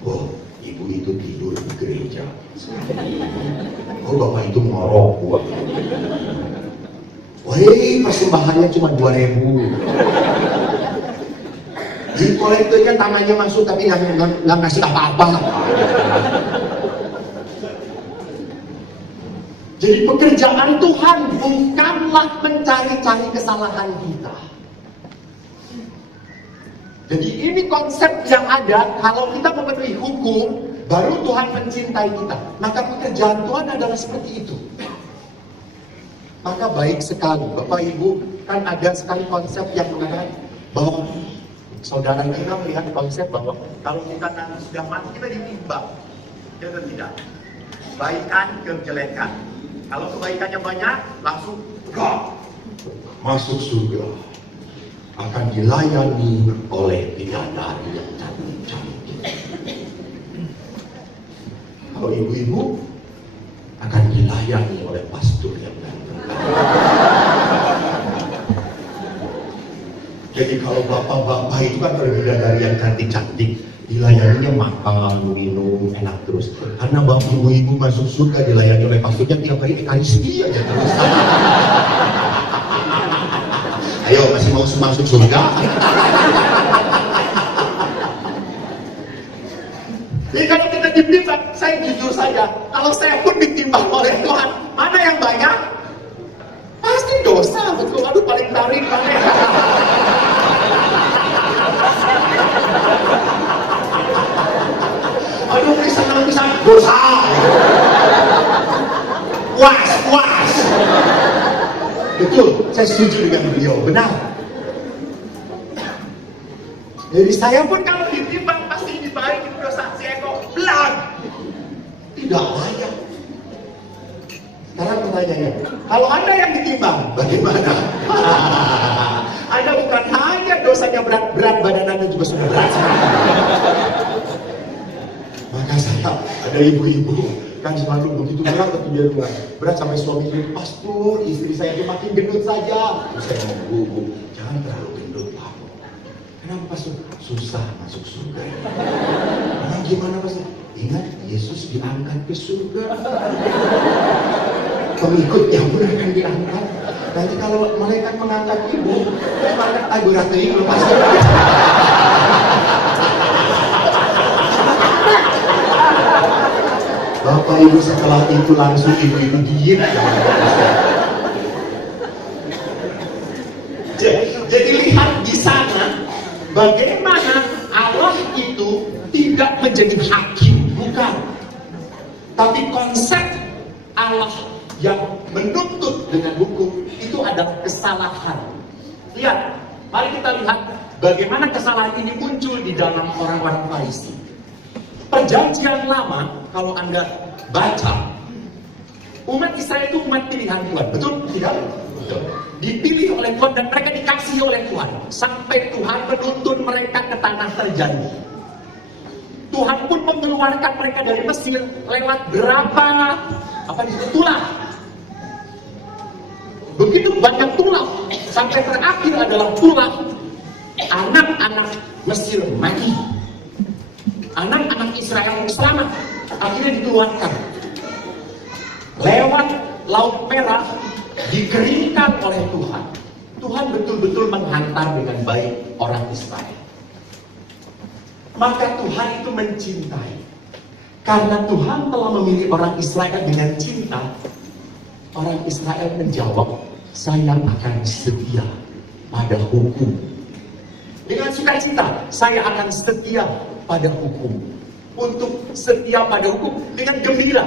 Oh, ibu itu tidur di gereja. Oh, bapak itu ngorok uang. Woi, persembahannya cuma 2.000. Jadi kolektornya tangannya masuk tapi nggak ngasih apa-apa. Jadi pekerjaan Tuhan bukanlah mencari-cari kesalahan kita. Jadi ini konsep yang ada, kalau kita memenuhi hukum, baru Tuhan mencintai kita. Maka pekerjaan Tuhan adalah seperti itu. Maka baik sekali, Bapak Ibu, kan ada sekali konsep yang mengatakan bahwa saudara kita melihat konsep bahwa kalau kita nanti sudah mati, kita ditimbang. Ya atau tidak? Kebaikan, kejelekan. Kalau kebaikannya banyak, langsung masuk surga. Akan dilayani oleh bidadari yang cantik-cantik. Kalau ibu-ibu, akan dilayani oleh pastor yang ganteng. Jadi kalau bapak-bapak itu kan bidadari yang cantik-cantik, dilayaninya makan, minum, enak terus. Karena bapak ibu-ibu masuk surga dilayani oleh pastornya tiap hari ekaristi aja terus. Ayo, masih mau masuk surga? Jadi kalau kita ditimbang, saya jujur saja, kalau saya pun ditimbang oleh Tuhan, mana yang banyak? Pasti dosa, betul. Aduh, paling tarik, paling. Aduh, bisa dosa. Was. Betul, saya setuju dengan beliau, benar. Jadi saya pun kalau ditimbang pasti dibalik dosa si Eko, belang. Tidak layak. Sekarang pertanyaannya, kalau Anda yang ditimbang, bagaimana? Anda bukan hanya dosanya berat badan Anda juga sudah berat. Maka saya, ada ibu-ibu kan selalu begitu berat waktu dia berat sampai suami itu, pastor, istri saya itu makin gendut saja. Terus saya ngomong, bu, jangan terlalu gendut, Pak. Kenapa pastor? Susah masuk surga. Nah, gimana pastor? Ingat, Yesus diangkat ke surga. Pengikutnya pun akan diangkat. Nanti kalau malaikat mengangkat ibu, malaikat agurati ibu pastor. Bapak Ibu setelah itu langsung ibu-ibu diet. Jadi lihat di sana bagaimana Allah itu tidak menjadi hakim, bukan. Tapi konsep Allah yang menuntut dengan hukum itu adalah kesalahan. Lihat, mari kita lihat bagaimana kesalahan ini muncul di dalam orang-orang Farisi. Perjanjian lama, kalau Anda baca, umat Israel itu umat pilihan Tuhan, betul? Tidak? Betul. Dipilih oleh Tuhan dan mereka dikasih oleh Tuhan sampai Tuhan menuntun mereka ke tanah terjanji. Tuhan pun mengeluarkan mereka dari Mesir lewat berapa tulah. Begitu banyak tulah sampai terakhir adalah tulah anak-anak Mesir mati. Anak-anak Israel selamat, akhirnya dikeluarkan lewat Laut Merah, dikeringkan oleh Tuhan. Tuhan betul-betul menghantar dengan baik orang Israel. Maka Tuhan itu mencintai. Karena Tuhan telah memilih orang Israel dengan cinta, orang Israel menjawab, saya akan setia pada hukum. Dengan sukacita, saya akan setia pada hukum. Untuk setia pada hukum dengan gembira.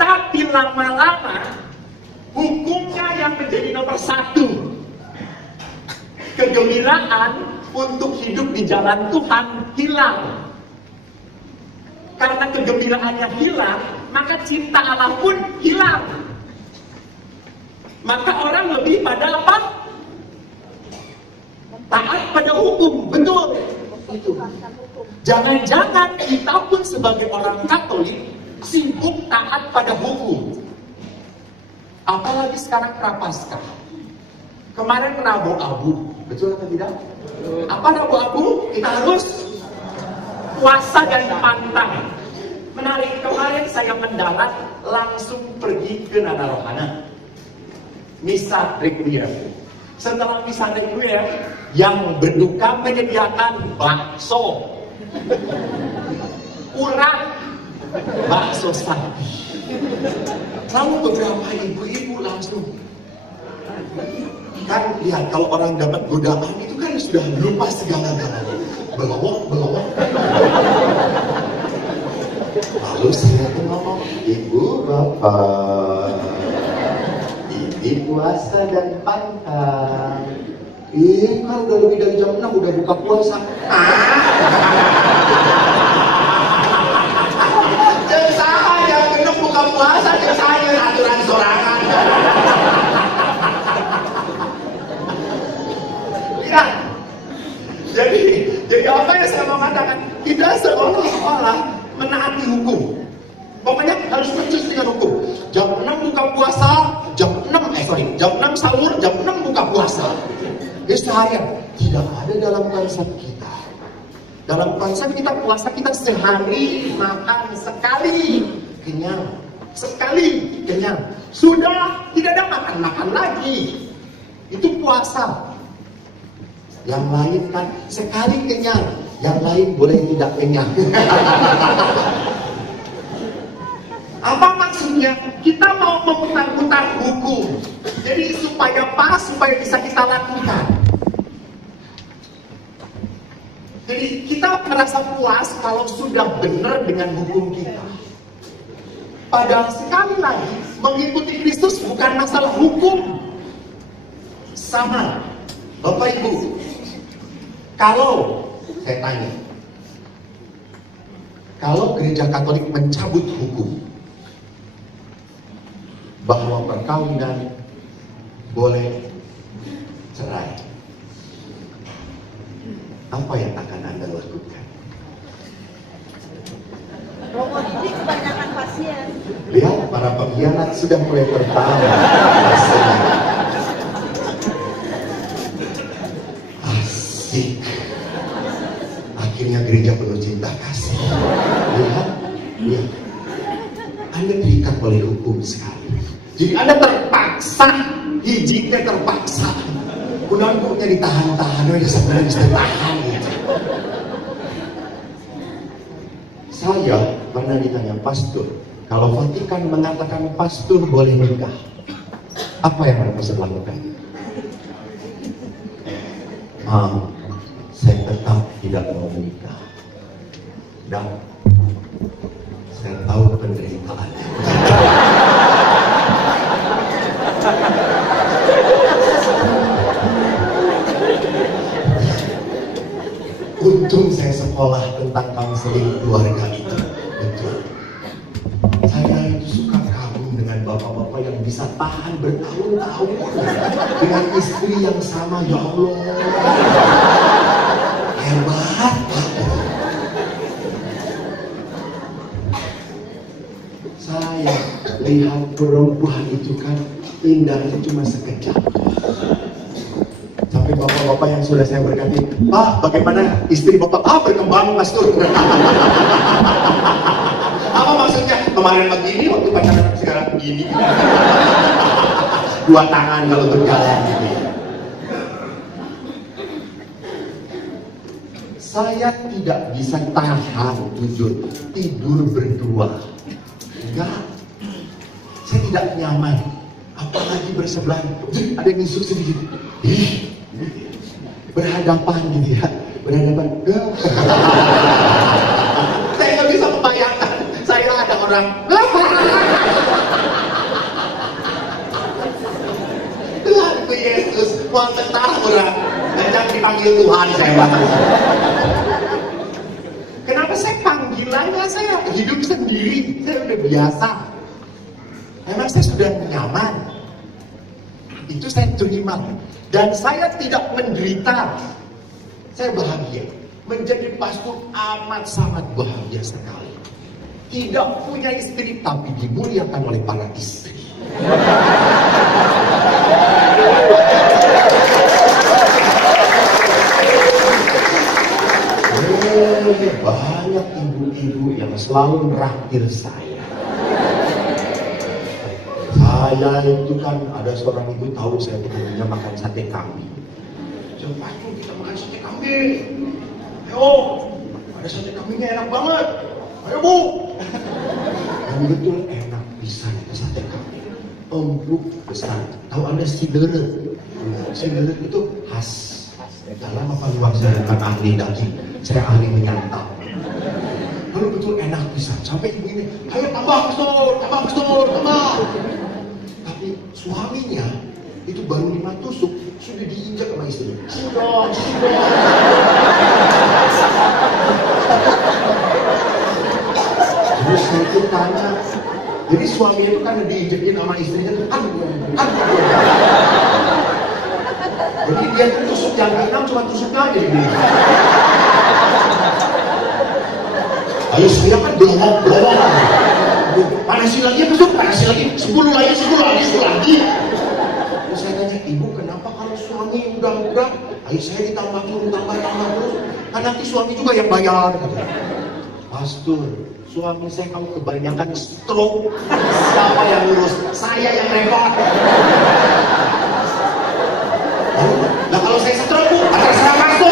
Tapi lama-lama, hukumnya yang menjadi nomor satu. Kegembiraan untuk hidup di jalan Tuhan hilang. Karena kegembiraannya hilang, maka cinta Allah pun hilang. Maka orang lebih pada apa? Taat pada hukum, betul. Itu. Jangan-jangan kita pun sebagai orang Katolik sibuk taat pada hukum. Apalagi sekarang Prapaskah. Kemarin Rabu Abu, betul atau tidak? Apa Rabu Abu? Kita harus puasa dan pantang. Menarik, kemarin saya mendarat langsung pergi ke Nana Rohana. Misa Requiem. Setelah misa Requiem, yang berduka menyediakan bakso, urap, bakso sapi. Lalu beberapa ibu-ibu langsung, kan lihat kalau orang dapat godaan itu kan sudah lupa segala-galanya. Belawak. Lalu saya tuh ngomong, ibu bapak, ini puasa dan pantang. Kan udah lebih dari jam 6 udah buka puasa. Jangan saya genep buka puasa, jangan saya aturan sorangan. Lihat. Jadi apa yang saya mau katakan? Kita seolah-olah menaati hukum. Pokoknya harus percaya dengan hukum. Jam 6 buka puasa, jam 6 sahur, jam 6 buka puasa. Saya tidak ada dalam konsep kita. Dalam konsep kita puasa kita sehari makan sekali kenyang, sekali kenyang. Sudah tidak ada makan lagi. Itu puasa. Yang lain kan sekali kenyang, yang lain boleh tidak kenyang. Apa maksudnya? Kita mau memutar-mutar hukum. Jadi supaya pas, supaya bisa kita lakukan. Jadi kita merasa puas kalau sudah benar dengan hukum kita. Padahal sekali lagi, mengikuti Kristus bukan masalah hukum. Sama, Bapak Ibu. Kalau, saya tanya, kalau gereja Katolik mencabut hukum bahwa perkawinan boleh cerai, apa yang akan Anda lakukan? Romo ini kebanyakan pasien. Lihat, para pengkhianat sudah mulai tertawa. Asik. Akhirnya gereja penuh cinta kasih. Lihat. Anda terikat oleh hukum sekali. Jadi Anda terpaksa, hijiknya terpaksa. Unang-unangnya ditahan-tahan, sebenarnya bisa tahan gitu. Saya pernah ditanya, pastor, kalau Vatikan mengatakan pastor boleh nikah, apa yang harus saya lakukan? Saya tetap tidak mau menikah. Dan saya tahu penderitaan. Untung saya sekolah tentang konseling keluarga itu. Betul. Saya itu suka kagum dengan bapak-bapak yang bisa tahan bertahun-tahun dengan istri yang sama. Ya Allah, hebat. Saya lihat perempuan itu kan indahnya cuma sekejap. Sampai bapak-bapak yang sudah saya berkati, Pak, bagaimana istri bapak? Berkembang, pastor. Apa maksudnya? Kemarin begini, waktu pacaran sekarang begini. Dua tangan kalau berjalan gitu. Saya tidak bisa tahan jujur tidur berdua. Enggak, saya tidak nyaman. Apalagi bersebelahan, ada yang ngisuk sedikit. Berhadapan gitu ya, berhadapan. Saya nggak bisa membayangkan. Saya ada orang. Tuhanku Yesus, mau tentang orang. Jangan dipanggil Tuhan saya banget. Kenapa saya panggilannya saya hidup sendiri, saya udah biasa. Memang saya sudah nyaman. Itu saya terima. Dan saya tidak menderita. Saya bahagia. Menjadi pastor amat sangat bahagia sekali. Tidak punya istri tapi dimuliakan oleh para istri. Banyak ibu-ibu yang selalu meraktir saya. Saya itu kan ada seorang ibu tahu saya punya makan sate kambing. Saya pastor kita makan sate kambing. Ayo, ada sate kambingnya enak banget. Ayo bu. Dan betul enak pisan itu sate kambing. Empuk besar. Tahu Anda sideret? Sideret itu khas dalam apa luar saya bukan ahli daging. Saya ahli menyantap. Lalu betul enak pisan. Sampai ibu ini, ayo tambah pastor, tambah. Tapi suaminya itu baru 5 tusuk sudah diinjak sama istri. Sudah. Terus saya itu tanya, jadi suami itu kan diinjekin sama istrinya tuh, jadi dia tuh tusuk yang keenam cuma tusuknya aja gitu. Ayo saya kan belum. Panasin lagi, 10 lagi. Terus saya tanya, ibu kenapa kalau suami udah, ayo saya ditambah terus. Kan nanti suami juga yang bayar. Pastor, suami saya kalau kebanyakan stroke, siapa yang ngurus? Saya yang repot. Nah kalau saya stroke, bu, terserah pastor.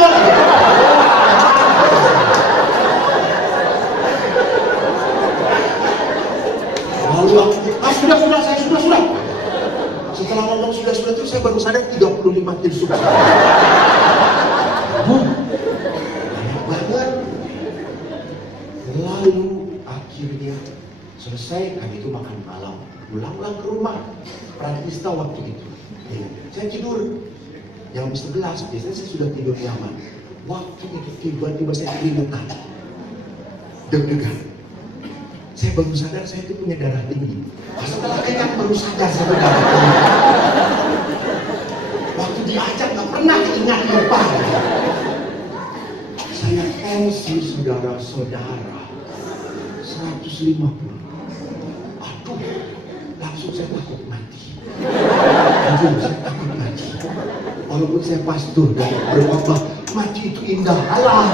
Lalu sudah, saya sudah. Setelah ngomong sudah itu saya baru sadar 35 tusuk. Banyak banget. Lalu akhirnya selesai kan itu makan malam, pulang ke rumah. Pratista waktu itu. Saya tidur jam 11, biasanya saya sudah tidur nyaman. Waktu itu tiba-tiba saya keringetan, deg-degan. Saya baru sadar saya itu punya darah tinggi. Setelah kenyang baru sadar saya punya darah tinggi. Waktu diajak nggak pernah ingat lupa. Saya tensi saudara-saudara 150. Aduh, langsung saya takut mati. Walaupun saya pastor dan berkhotbah, mati itu indah. Alah.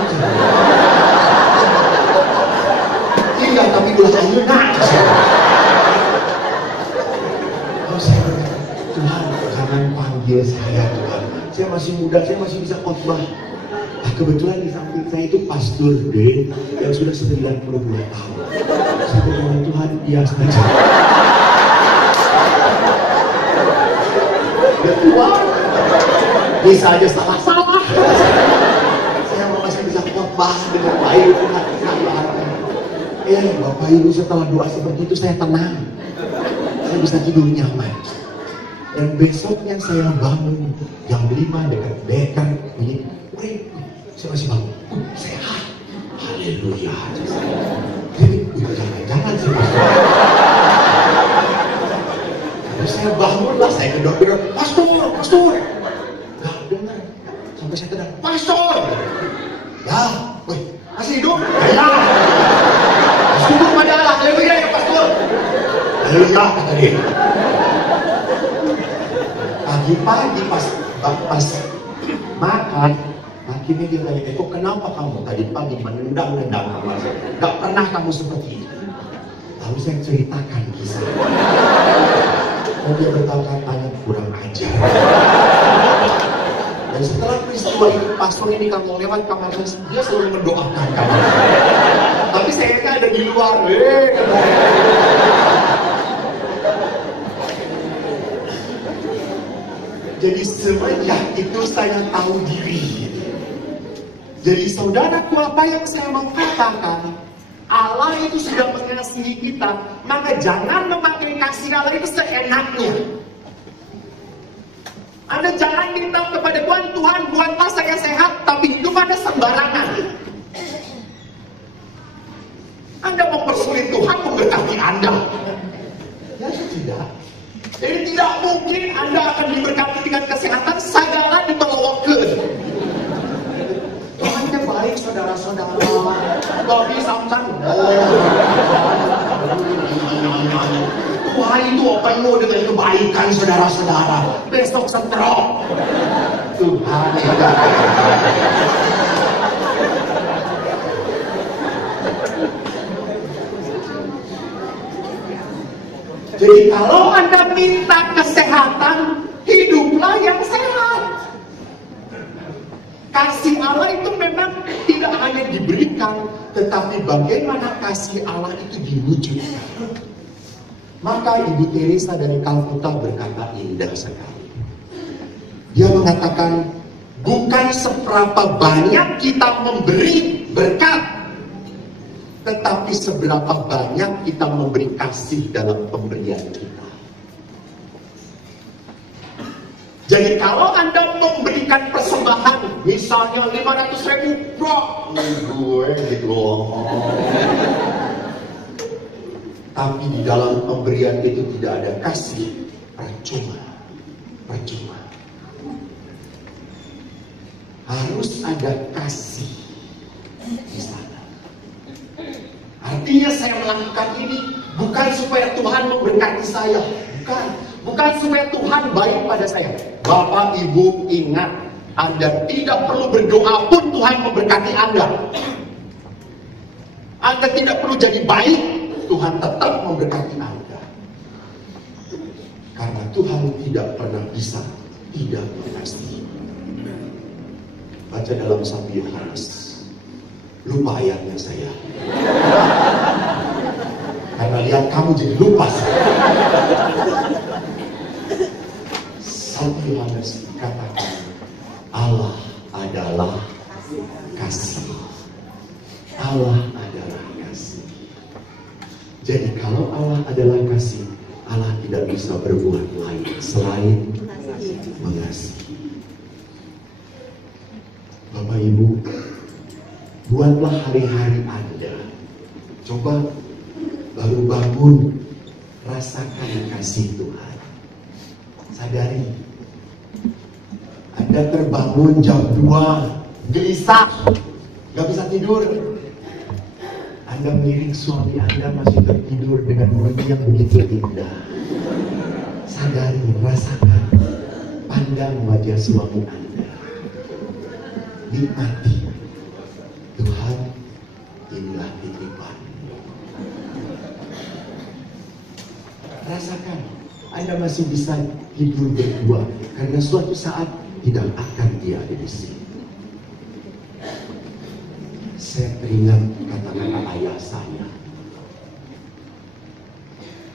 Indah tapi ulah ayeuna. Oh, saya berkata, Tuhan, jangan panggil saya Tuhan. Saya masih muda, saya masih bisa khotbah. Kebetulan di samping saya itu pastor D yang sudah 92 tahun. Saya berdoa, Tuhan, dia saja. Ya Tuhan, bisa aja salah. Saya masih bisa khotbah dengan baik Tuhan. Bapak Ibu setelah doa seperti itu saya tenang. Saya bisa tidur nyaman. Dan besoknya saya bangun jam 5 dekat bekan. Saya masih bangun. Sehat. Haleluya. Jadi jangan sih. Terus saya bangunlah, saya gedor-gedor. Pastor. Gak dengar. Sampai saya tenang. Pastor. Ya, masih hidup? Ya. Syukur pada Allah, haleluya ya pastor. Haleluya kata dia. Pagi-pagi pas makan, akhirnya dia tanya, kok kenapa kamu tadi pagi menendang-nendang kamar saya? Gak pernah kamu seperti itu. Lalu saya ceritakan kisah. Dan dia berkata-kata kurang ajar. Dan setelah peristiwa tua itu pastor ini kalau lewat kamarnya dia selalu mendoakan kamar. Tapi saya kan ada di luar. Jadi semenjak itu saya tahu diri. Jadi saudaraku, apa yang saya mau katakan, Allah itu sudah mengasihi kita, maka jangan memakai kasih Allah itu seenaknya. Anda jangan minta kepada Tuhan, Tuhan buatlah saya sehat, tapi hidup Anda sembarangan. Anda mempersulit Tuhan memberkati Anda. Ya tidak. Jadi tidak mungkin Anda akan diberkati dengan kesehatan segala dibelokkan. Tuhannya baik saudara-saudara. Tapi samsan. Tuhan itu penuh dengan kebaikan saudara-saudara. Besok stroke. Tuhan tidak. Jadi kalau Anda minta kesehatan, hiduplah yang sehat. Kasih Allah itu memang tidak hanya diberikan, tetapi bagaimana kasih Allah itu diwujudkan. Maka Ibu Teresa dari Kalkuta berkata indah sekali. Dia mengatakan, bukan seberapa banyak kita memberi berkat, tetapi seberapa banyak kita memberi kasih dalam pemberian kita. Jadi kalau Anda memberikan persembahan, misalnya 500.000, gue gitu loh. Tapi di dalam pemberian itu tidak ada kasih, percuma. Harus ada kasih di sana. Artinya saya melakukan ini bukan supaya Tuhan memberkati saya, bukan supaya Tuhan baik pada saya. Bapak Ibu ingat, Anda tidak perlu berdoa pun Tuhan memberkati Anda. Anda tidak perlu jadi baik, Tuhan tetap memberkati Anda. Karena Tuhan tidak pernah bisa tidak mengasihi. Baca dalam 1 Yohanes. Lupa ayatnya saya. Karena lihat kamu jadi lupa. 1 Yohanes katakan, Allah adalah kasih. Allah adalah kasih. Jadi kalau Allah adalah kasih, Allah tidak bisa berbuat lain selain mengasihi. Bapak Ibu, buatlah hari-hari Anda. Coba baru bangun, rasakan kasih Tuhan. Sadari, Anda terbangun jam 2, gelisah, gak bisa tidur. Anda melirik suami Anda masih tertidur dengan bunyi yang begitu indah. Sadari, rasakan, pandang wajah suami Anda. Nikmati, Tuhan, inilah titipan. Rasakan, Anda masih bisa tidur berdua, karena suatu saat tidak akan dia ada di sini. Saya teringat kata-kata ayah saya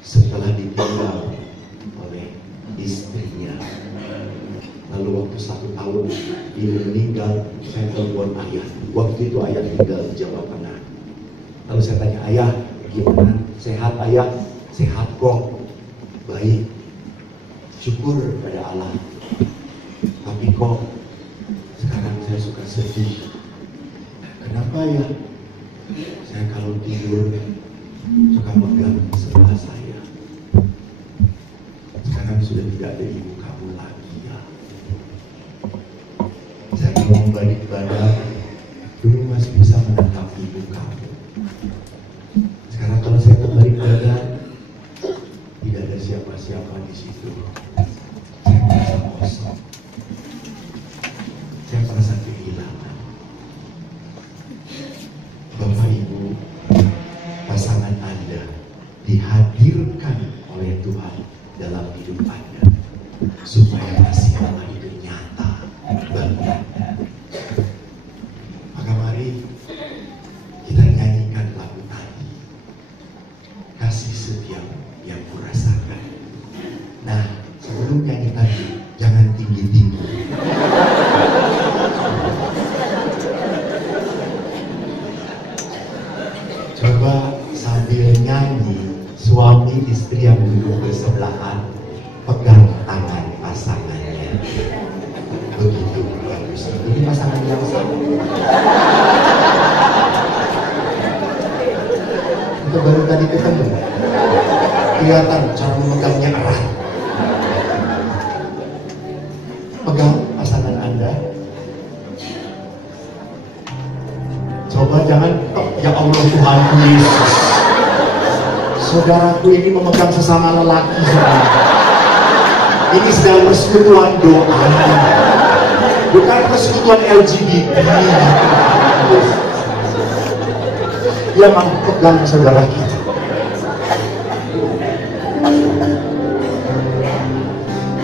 setelah ditinggal oleh istrinya. Lalu waktu 1 tahun dia meninggal, saya telepon ayah. Waktu itu ayah tinggal di Jawa Tengah. Lalu saya tanya, ayah gimana? Sehat ayah? Sehat kok. Baik. Syukur pada Allah. Tapi kok sekarang saya suka sedih. Kenapa ya? Saya kalau tidur suka megang sebelah saya. Sekarang sudah tidak ada ibu kamu lagi ya. Saya kalau balik badan dulu masih bisa menatap ibu kamu. Sekarang kalau saya kembali badan tidak ada siapa-siapa di situ. Saya merasa kosong. Saya merasa kehilangan. Bapak Ibu, pasangan Anda dihadirkan oleh Tuhan dalam hidup Anda supaya kasih Allah itu nyata bagi Anda. tinggi-tinggi. Coba sambil nyanyi, suami istri yang duduk bersebelahan pegang tangan pasangannya. Begitu bagus. Ini pasangan yang sama. Itu baru tadi ketemu. Kelihatan cara memegangnya erat. Pegang pasangan Anda. Coba jangan, ya Allah Tuhanku Yesus, saudaraku ini memegang sesama lelaki. Ini sedang persekutuan doa, bukan persekutuan LGBT. Dia mau pegang saudara kita.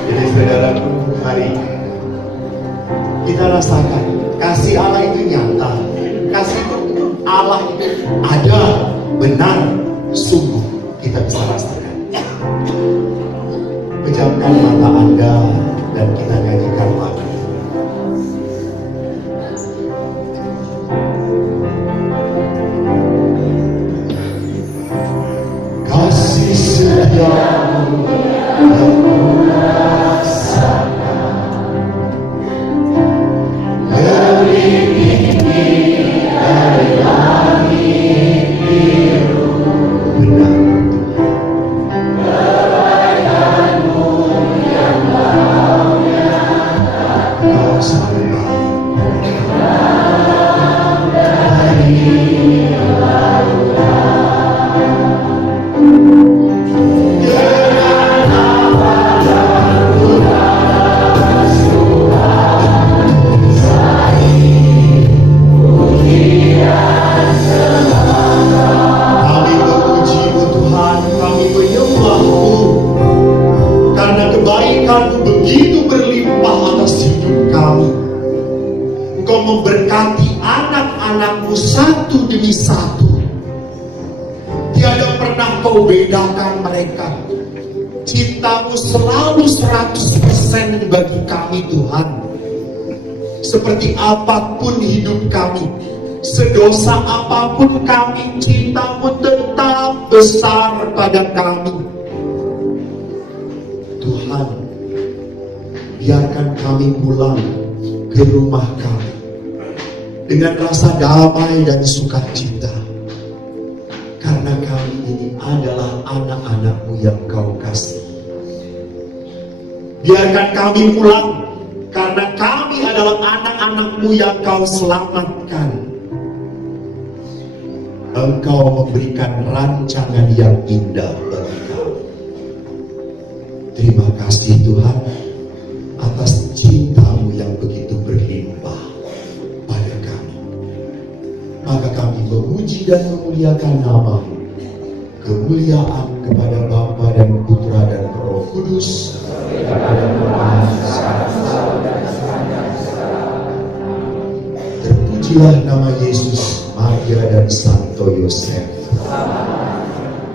Jadi saudaraku, mari kita rasakan kasih Allah itu nyata. Kasih Allah itu ada, benar, sungguh kita bisa rasakan. Pejamkan mata Anda dan kita nyanyikan lagu. Kasih setiamu yang ku rasakan lebih tinggi dari langit biru. Benar. Kebaikanmu yang maunya kau sampai dari begitu berlimpah atas hidup kami. Engkau memberkati anak-anakmu satu demi satu. Tiada pernah kau bedakan mereka. Cintamu selalu 100% bagi kami Tuhan. Seperti apapun hidup kami, sedosa apapun kami, cintamu tetap besar pada kami. Tuhan, biarkan kami pulang ke rumah kami dengan rasa damai dan sukacita, karena kami ini adalah anak-anak-Mu yang Kau kasih. Biarkan kami pulang karena kami adalah anak-anak-Mu yang Kau selamatkan. Engkau memberikan rancangan yang indah bagi kami. Terima kasih Tuhan atas cinta-Mu yang begitu berlimpah pada kami. Maka kami memuji dan memuliakan nama-Mu. Kemuliaan kepada Bapa dan Putra dan Roh Kudus. Terpujilah nama Yesus, Maria dan Santo Yosef.